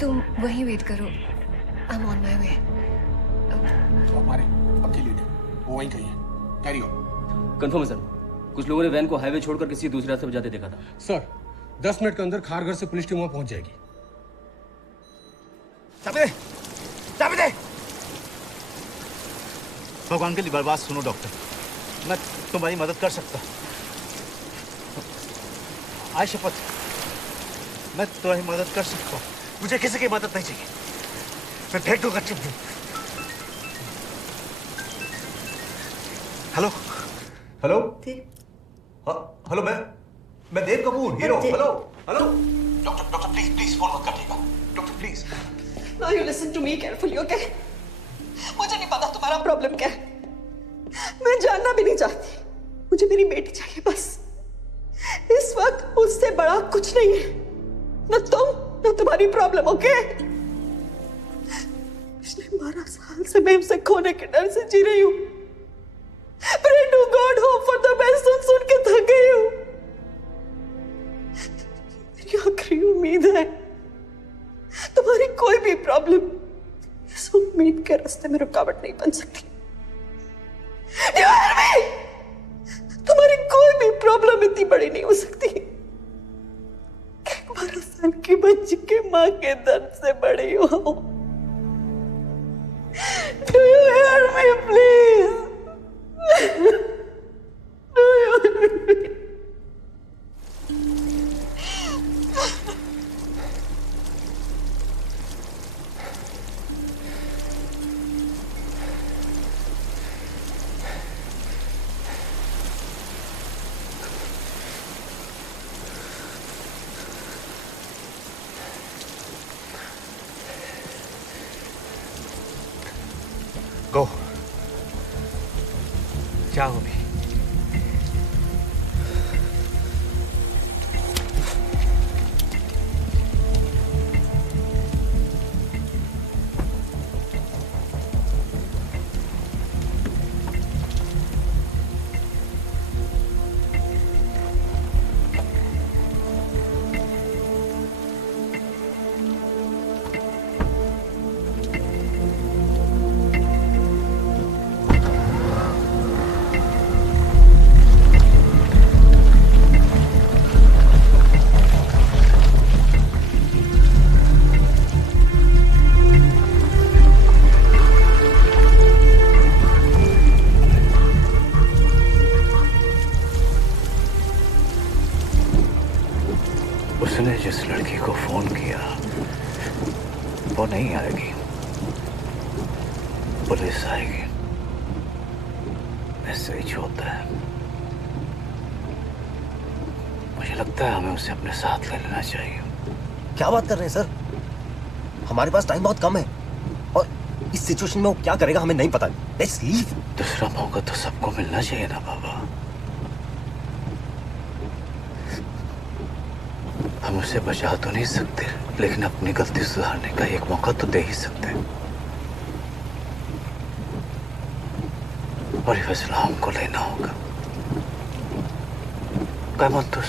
तुम वहीं वेट करो, I am on my way. हमारे पक्की लीड है, वो वहीं कहीं है। Carry on. कंफर्म है सर, कुछ लोगों ने वैन को हाईवे छोड़कर किसी दूसरे रास्ते पर जाते देखा था। सर 10 मिनट के अंदर खारघर से पुलिस टीम वहां पहुंच जाएगी। चाबी दे, चाबी दे। भगवान के लिए बर्बाद सुनो डॉक्टर, मैं तुम्हारी मदद कर सकता। आज शपथ मैं तुम्हारी मदद कर सकता हूँ। मुझे किसी की मदद नहीं चाहिए, मैं फेंक दूंगा चुप। हेलो हेलो हेलो, मैं Dev Kapoor, hero. Hello hello doctor please please phone मत काटिएगा doctor please. Now you listen to me carefully, okay? मुझे नहीं पता तुम्हारा प्रॉब्लम क्या है, मैं जानना भी नहीं चाहती। मुझे मेरी बेटी चाहिए बस। इस वक्त उससे बड़ा कुछ नहीं है, न तुम न तुम्हारी प्रॉब्लम, ओके? पिछले 12 साल से मैं उसे खोने के डर से जी रही हूँ। Pray to God, hope for the best सुन के थक गई हूँ। मेरी आखिरी उम्मीद है। तुम्हारी कोई भी प्रॉब्लम इस उम्मीद के रास्ते में रुकावट नहीं बन सकती। तुम्हारी कोई भी प्रॉब्लम इतनी बड़ी नहीं हो सकती। 12 साल की बच्ची के मां के दर्द से बड़ी हो। Do you hear me, please? Do you hear me? गो जाओ अभी। उसने जिस लड़की को फोन किया वो नहीं आएगी, पुलिस आएगी। ऐसे ही होता है। मुझे लगता है हमें उसे अपने साथ ले लेना चाहिए। क्या बात कर रहे हैं सर? हमारे पास टाइम बहुत कम है और इस सिचुएशन में वो क्या करेगा हमें नहीं पता। Let's leave. दूसरा मौका तो सबको मिलना चाहिए ना बाबा। हम उसे बचा तो नहीं सकते, लेकिन अपनी गलती सुधारने का एक मौका तो दे ही सकते हैं। और ये फैसला हमको लेना होगा। क्या बोलते हो?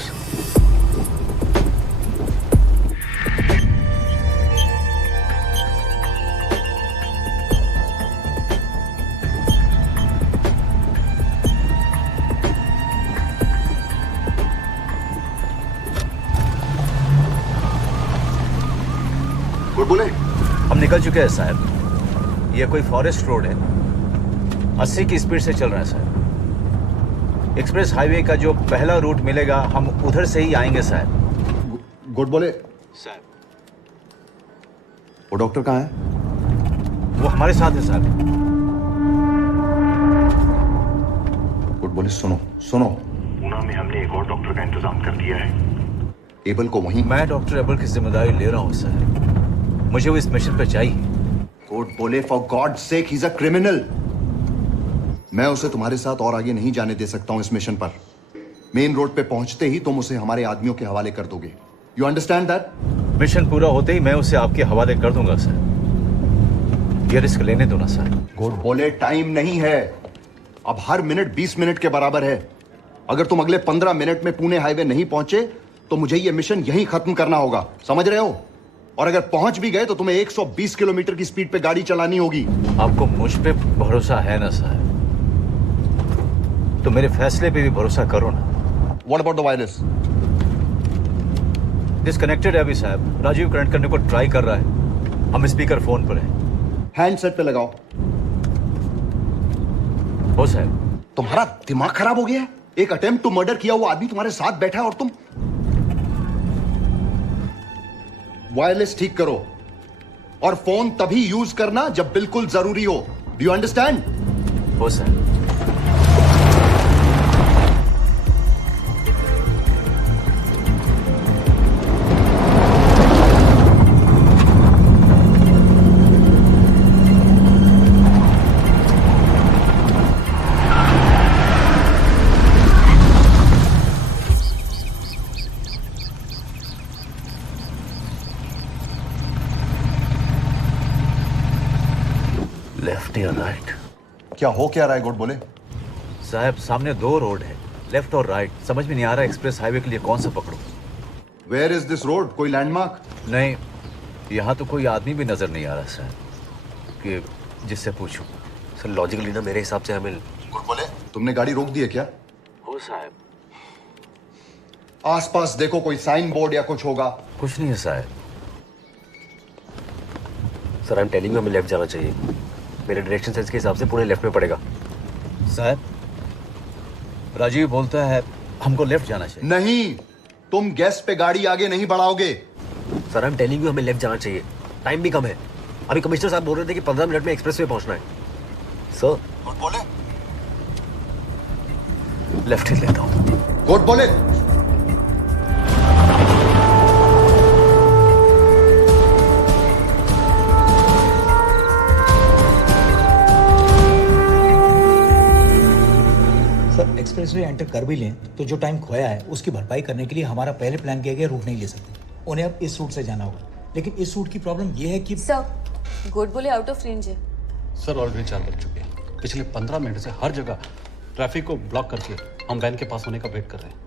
बोले हम निकल चुके हैं साहब। ये कोई फॉरेस्ट रोड है, 80 की स्पीड से चल रहा है साहब। एक्सप्रेस हाईवे का जो पहला रूट मिलेगा हम उधर से ही आएंगे साहब। गुड बोले साहब। वो डॉक्टर कहाँ है? वो हमारे साथ है साहब। गुड बोले सुनो सुनो, पूना में हमने एक और डॉक्टर का इंतजाम कर दिया है। एबल को वहीं। मैं डॉक्टर एबल की जिम्मेदारी ले रहा हूँ सर। मुझे वो इस मिशन पे चाहिए। गुड बोले for God sake, he is a criminal. मैं उसे तुम्हारे साथ और आगे नहीं जाने दे सकता हूँ इस मिशन पर। मेन रोड पे पहुंचते ही तुम उसे हमारे आदमियों के हवाले कर दोगे। You understand that? मिशन पूरा होते ही मैं उसे आपके हवाले कर दूंगा सर। ये रिस्क लेने दो ना सर। गुड बोले, टाइम नहीं है। अब हर मिनट 20 मिनट के बराबर है। अगर तुम अगले 15 मिनट में पुणे हाईवे नहीं पहुंचे तो मुझे ये मिशन यहीं खत्म करना होगा, समझ रहे हो? और अगर पहुंच भी गए तो तुम्हें 120 किलोमीटर की स्पीड पे गाड़ी चलानी होगी। आपको मुझ पे भरोसा है ना सर? तो मेरे फैसले पे भी भरोसा करो ना। What about the wireless? Disconnected है अभी साहब। राजीव कनेक्ट करने को ट्राई कर रहा है। हम स्पीकर फोन पर हैं। हैंडसेट पे लगाओ। हो साहब। तुम्हारा दिमाग खराब हो गया है? एक अटेम्प्ट टू मर्डर किया हुआ आदमी तुम्हारे साथ बैठा है और तुम वायरलेस ठीक करो और फोन तभी यूज करना जब बिल्कुल जरूरी हो। Do you understand? हो सर। लेफ्ट या राइट? क्या हो क्या रहा है? गुड बोले साहब, सामने 2 रोड है, लेफ्ट और राइट। समझ में नहीं आ रहा एक्सप्रेस हाईवे के लिए कौन सा पकड़ूं। Where is this road? कोई लैंडमार्क? नहीं, यहाँ तो कोई आदमी भी नजर नहीं आ रहा सर कि जिससे पूछूं। सर लॉजिकली ना मेरे हिसाब से हमें। गुड बोले, तुमने गाड़ी रोक दी है क्या? हो साहब। आसपास देखो, कोई साइन बोर्ड या कुछ होगा। कुछ नहीं है साहब। Sir I am telling you हमें लेफ्ट जाना चाहिए। मेरे डायरेक्शन सेंस के हिसाब से पुणे लेफ्ट में पड़ेगा। साहब, राजीव बोलता है हमको लेफ्ट जाना चाहिए। नहीं, तुम गैस पे गाड़ी आगे नहीं बढ़ाओगे। Sir I am telling you हमें लेफ्ट जाना चाहिए। टाइम भी कम है। अभी कमिश्नर साहब बोल रहे थे कि 15 मिनट में एक्सप्रेस वे पहुंचना है। सर गुड बोले, लेफ्ट ही लेता हूँ। गुड बोले। एक्सप्रेसवे एंटर कर भी लें तो जो टाइम खोया है उसकी भरपाई करने के लिए हमारा पहले प्लान किया गया रूट नहीं ले सकते। उन्हें अब इस रूट से जाना होगा, लेकिन इस रूट की प्रॉब्लम यह है कि सर गुड बोले आउट ऑफ रेंज है। सर ऑलरेडी 4 बज चुके हैं। पिछले 15 मिनट से हर जगह ट्रैफिक को ब्लॉक करके हम वैन के पास होने का वेट कर रहे हैं।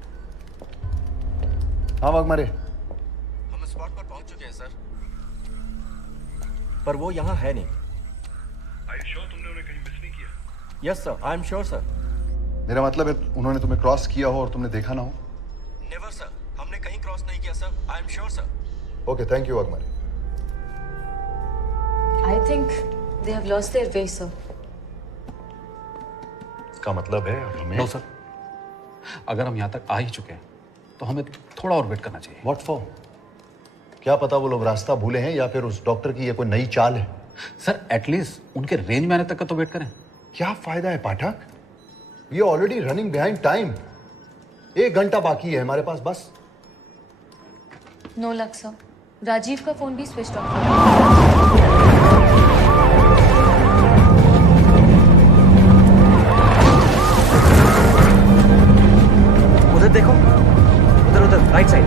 हाँ वाघमारे, हम स्पॉट पर पहुंच चुके हैं सर, पर वो यहाँ है नहीं। Are you sure तुमने उन्हें कहीं मिस नहीं किया? Yes sir, I am sure sir. मेरा मतलब है उन्होंने तुम्हें क्रॉस किया हो और तुमने देखा ना हो। नेवर सर, हमने कहीं क्रॉस नहीं किया sir. I am sure sir. Okay, thank you Waghmare. I think they have lost their way sir. इसका मतलब है हमें। नो सर, अगर हम यहाँ तक आ ही चुके हैं तो हमें थोड़ा और वेट करना चाहिए। What for? क्या पता वो लोग रास्ता भूले हैं या फिर उस डॉक्टर की ये कोई नई चाल है। सर एटलीस्ट उनके रेंज में आने तक का तो वेट करें। क्या फायदा है Pathak? We are already running behind time. 1 घंटा बाकी है हमारे पास बस। नो लक सर, राजीव का फोन भी स्विच ऑफ है। उधर देखो, उधर उधर राइट साइड।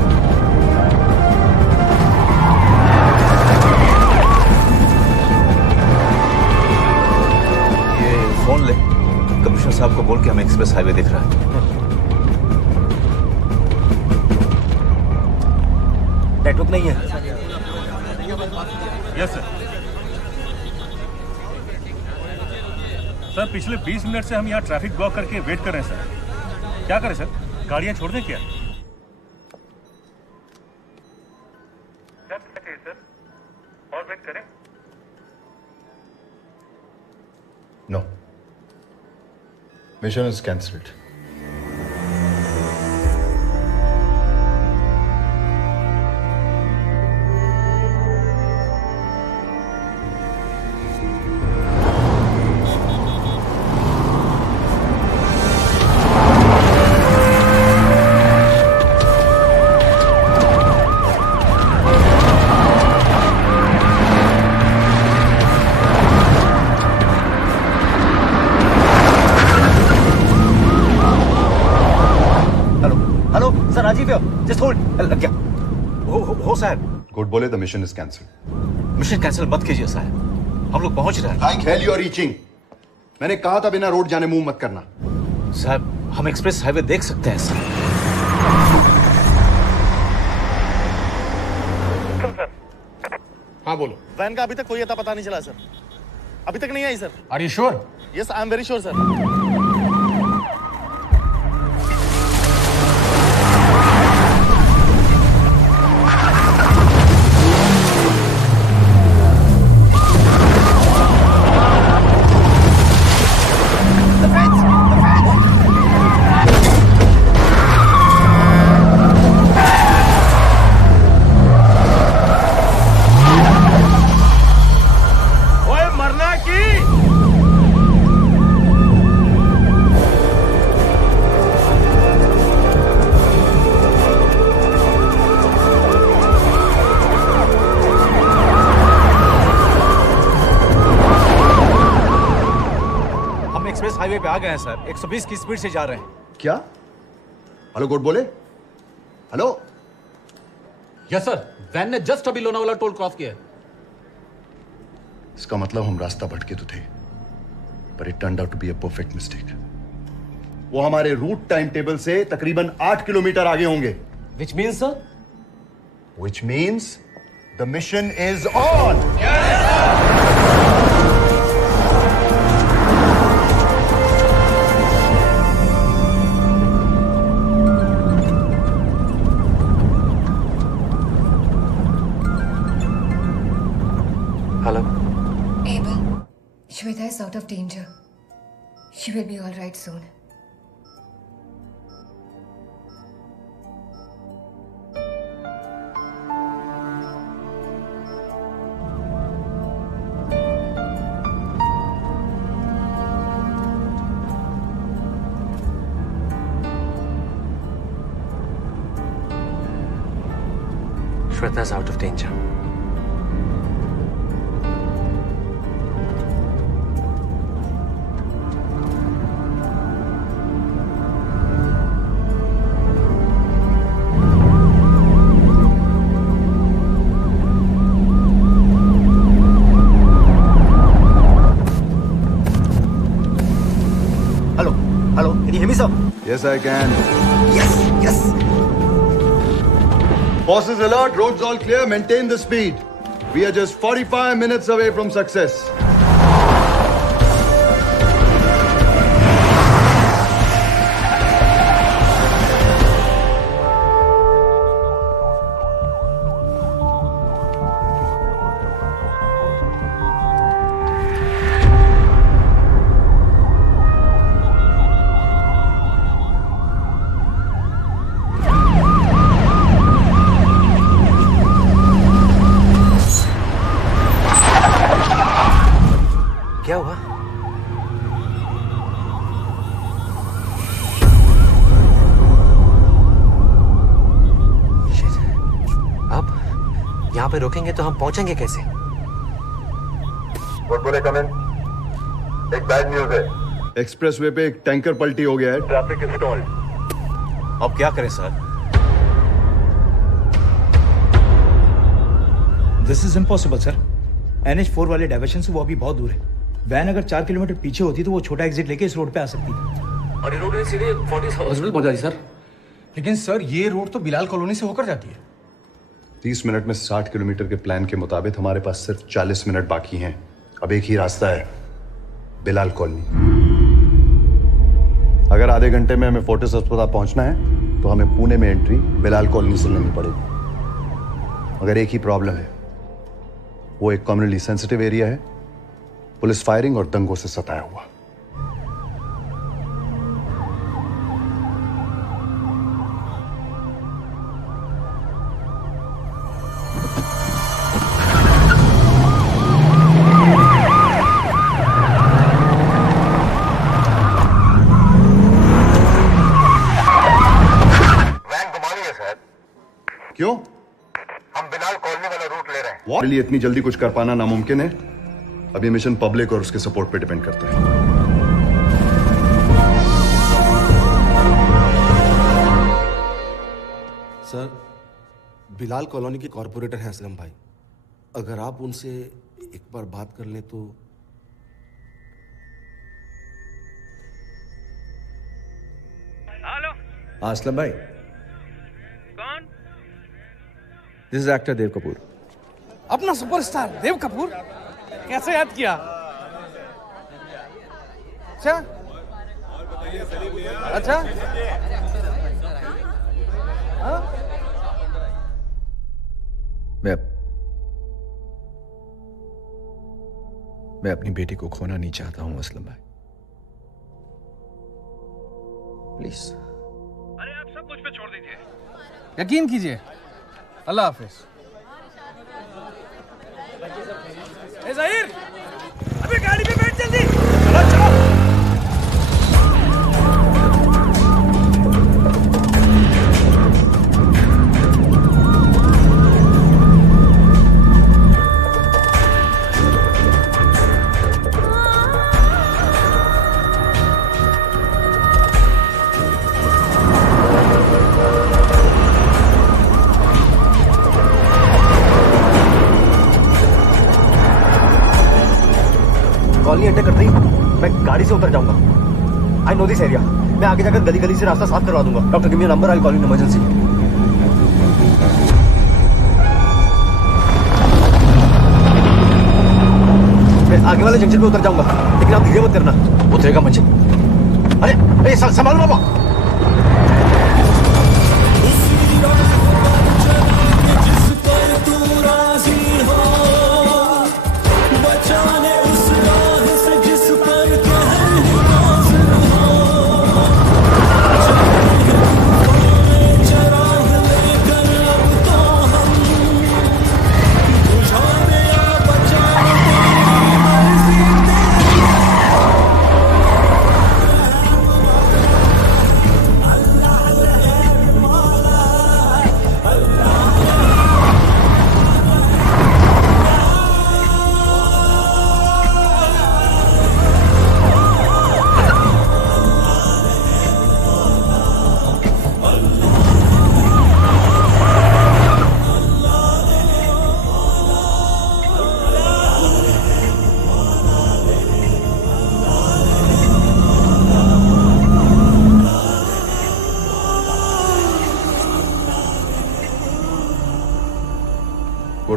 ये फोन ले, कमिश्नर साहब को बोल के हमें एक्सप्रेस हाईवे दिख रहा है। नेटवर्क नहीं है। Yes sir. सर पिछले 20 मिनट से हम यहाँ ट्रैफिक ब्लॉक करके वेट कर रहे हैं सर। क्या करें सर, गाड़ियाँ छोड़ दें क्या? सर और वेट करें? No, mission is cancelled. Just hold. क्या हो साहब? Godbole the mission is cancel. Mission cancel मत कीजिए साहब, हम लोग पहुंच रहे हैं। Like hell you are reaching. मैंने कहा था बिना रोड जाने मुंह मत करना। साहब हम एक्सप्रेस हाईवे देख सकते हैं सर। हाँ बोलो। वैन का अभी तक कोई अता पता नहीं चला सर, अभी तक नहीं आई sir. Are you sure? Yes I am very sure sir. Highway पे आ गए हैं सर, 120 की स्पीड से जा रहे हैं। क्या? हेलो गुड बोले। हेलो। यस सर, वैन ने जस्ट अभी लोनावाला टोल क्रॉस किया है। इसका मतलब हम रास्ता भटके तो थे, पर it turned out to be a perfect mistake. वो हमारे रूट टाइम टेबल से तकरीबन 8 किलोमीटर आगे होंगे। Which means sir? Which means the mission is on. Hello. Abel, Shweta is out of danger. She will be all right soon. Shweta is out of danger. Hello, can you hear me, sir? Yes, I can. Yes, yes. Bosses alert, roads all clear, maintain the speed. We are just 45 minutes away from success. क्या हुआ? Shit. अब यहाँ पे रोकेंगे तो हम पहुंचेंगे कैसे? गुड बोले कम इन। एक बैड न्यूज है। एक्सप्रेसवे पे एक टैंकर पलटी हो गया है। Traffic is stalled. अब क्या करें sir? This is impossible sir. NH4 वाले डाइवर्शन से वो अभी बहुत दूर है। वैन अगर 4 किलोमीटर पीछे होती तो वो छोटा एग्जिट लेके इस रोड पे आ सकती थी। और ये रोड सीधे फोर्टिस हॉस्पिटल पहुंच जाती सर। लेकिन सर ये रोड तो बिलाल कॉलोनी से होकर जाती है। 30 मिनट में 60 किलोमीटर के प्लान के मुताबिक हमारे पास सिर्फ 40 मिनट बाकी हैं। अब एक ही रास्ता है, बिलाल कॉलोनी। अगर आधे घंटे में हमें फोर्टिस अस्पताल पहुंचना है तो हमें पुणे में एंट्री बिलाल कॉलोनी से लेनी पड़ेगी। मगर एक ही प्रॉब्लम है, वो एक कम्युनिटी सेंसिटिव एरिया है, पुलिस फायरिंग और दंगों से सताया हुआ। वैन घुमानी है सर। क्यों? हम बिलाल कॉलोनी वाला रूट ले रहे हैं। मेरे लिए इतनी जल्दी कुछ कर पाना नामुमकिन है। अब ये मिशन पब्लिक और उसके सपोर्ट पे डिपेंड करता है। सर, बिलाल कॉलोनी के कॉरपोरेटर हैं असलम भाई। अगर आप उनसे एक बार बात कर लें तो। हेलो। असलम भाई, कौन? दिस इज एक्टर देव कपूर। अपना सुपरस्टार देव कपूर कैसे याद किया? अच्छा अच्छा, हाँ? मैं अपनी बेटी को खोना नहीं चाहता हूं असलम भाई, प्लीज। अरे आप सब मुझ पे छोड़ दीजिए। यकीन कीजिए। अल्लाह हाफिज। ए ज़हीर, अबे गाड़ी पे बैठ जल्दी। चलो चलो। कॉलोनी एंटर करते ही मैं गाड़ी से उतर जाऊंगा। I know this area. मैं आगे जाकर गली गली से रास्ता साफ करवा दूंगा। Doctor give me number, I call in emergency. मैं आगे वाले जंक्शन पे उतर जाऊंगा, लेकिन आप धीरे मत करना। उतरेगा मुझे। अरे संभालो बाबा।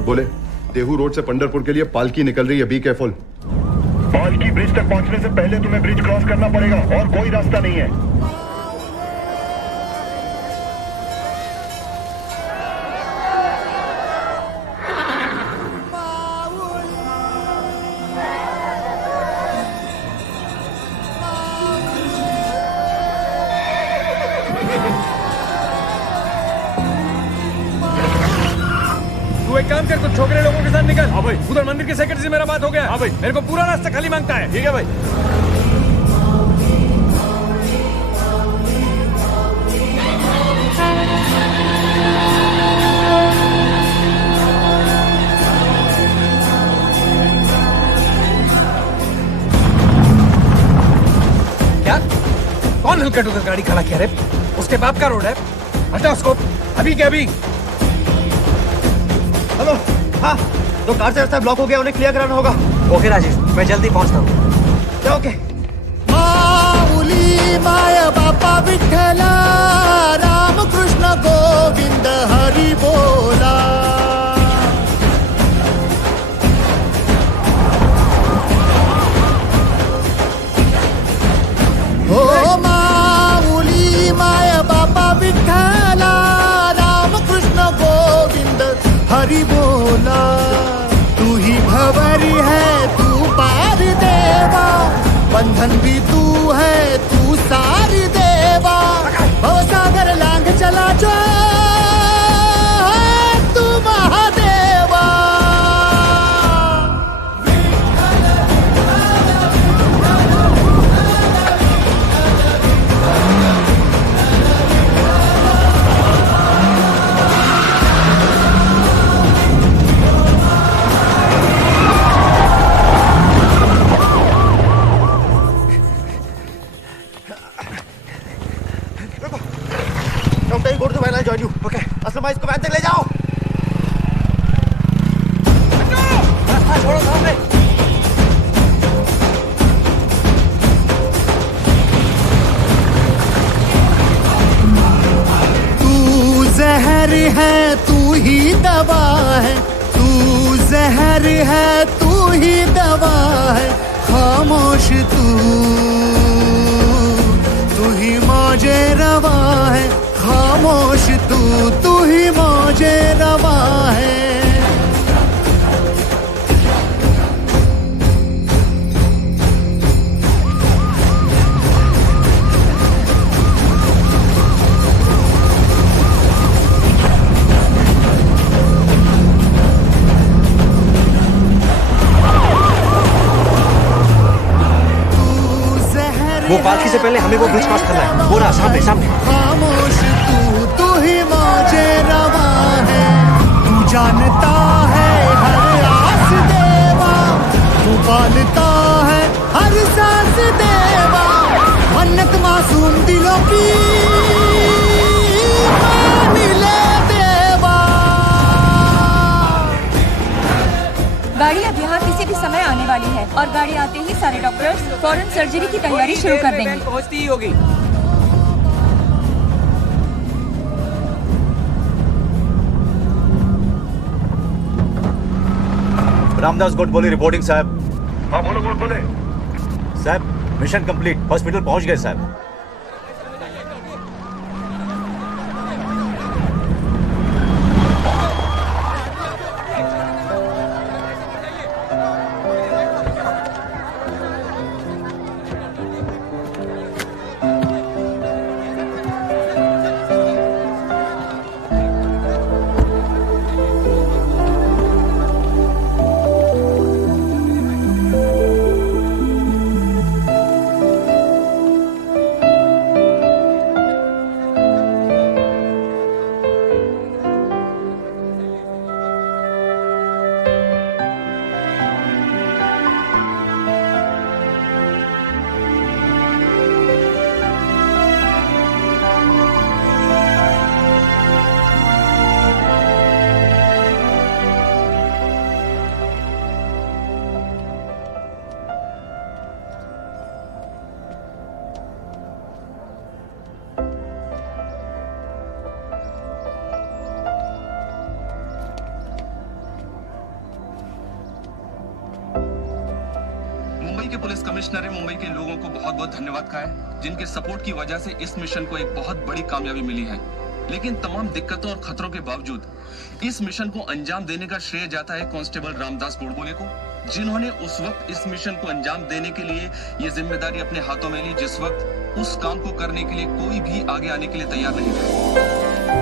बोले देहू रोड से पंडरपुर के लिए पालकी निकल रही है, बी केयरफुल। पालकी ब्रिज तक पहुंचने से पहले तुम्हें ब्रिज क्रॉस करना पड़ेगा और कोई रास्ता नहीं है। तू एक काम कर, कुछ छोकरे लोगों के साथ निकल। हाँ भाई। उधर मंदिर के सेक्रेटरी से मेरा बात हो गया। हाँ भाई। मेरे को पूरा रास्ता खाली मांगता है। ठीक है भाई। क्या? कौन हल्का उधर गाड़ी खड़ा किया रे? उसके बाप का रोड है। हटा उसको अभी के अभी। हेलो। हाँ, तो कार से रास्ता ब्लॉक हो गया, उन्हें क्लियर कराना होगा। ओके राजेश, मैं जल्दी पहुंचता हूँ। ओके। माऊली माया बापा विठ्ठला, राम कृष्ण गोविंद हरी बोला। हो माऊली माया बापा विठ्ठला, राम कृष्ण गोविंद हरि बोला। तू ही भंवरी है, तू पार देवा, बंधन भी तू है, तू सारी देवा। भवसागर लांग चला जो तू Mahadeva. Go to my line, join you. Okay. ही दवा है, तू जहर है तू ही दवा है, खामोश तू ही मौजे रवा है, खामोश तू ही मौजे रवा है। वो पालकी से पहले हमें वो ब्रिज क्रॉस करना है। वो रहा सामने सामने। खामोश तू ही मौजे रवा है, तू जानता है हर आस देवा, तू पालता है हर सांस देवा, मन्नत मासूम दिलों की मान ले देवा। गाड़ी अब यहाँ किसी भी समय आने वाली है और गाड़ी आते ही सारे डॉक्टर्स फौरन सर्जरी की तैयारी शुरू कर देंगे। पहुँचती ही होगी। रामदास गुड बोली रिपोर्टिंग साहब। हाँ बोलो गुड बोले। साहब मिशन कंप्लीट, हॉस्पिटल पहुंच गए साहब। मुंबई के पुलिस कमिश्नर ने मुंबई के लोगों को बहुत बहुत धन्यवाद कहा है, जिनके सपोर्ट की वजह से इस मिशन को एक बहुत बड़ी कामयाबी मिली है। लेकिन तमाम दिक्कतों और खतरों के बावजूद इस मिशन को अंजाम देने का श्रेय जाता है कांस्टेबल रामदास गोडबोले को, जिन्होंने उस वक्त इस मिशन को अंजाम देने के लिए ये जिम्मेदारी अपने हाथों में ली जिस वक्त उस काम को करने के लिए कोई भी आगे आने के लिए तैयार नहीं था।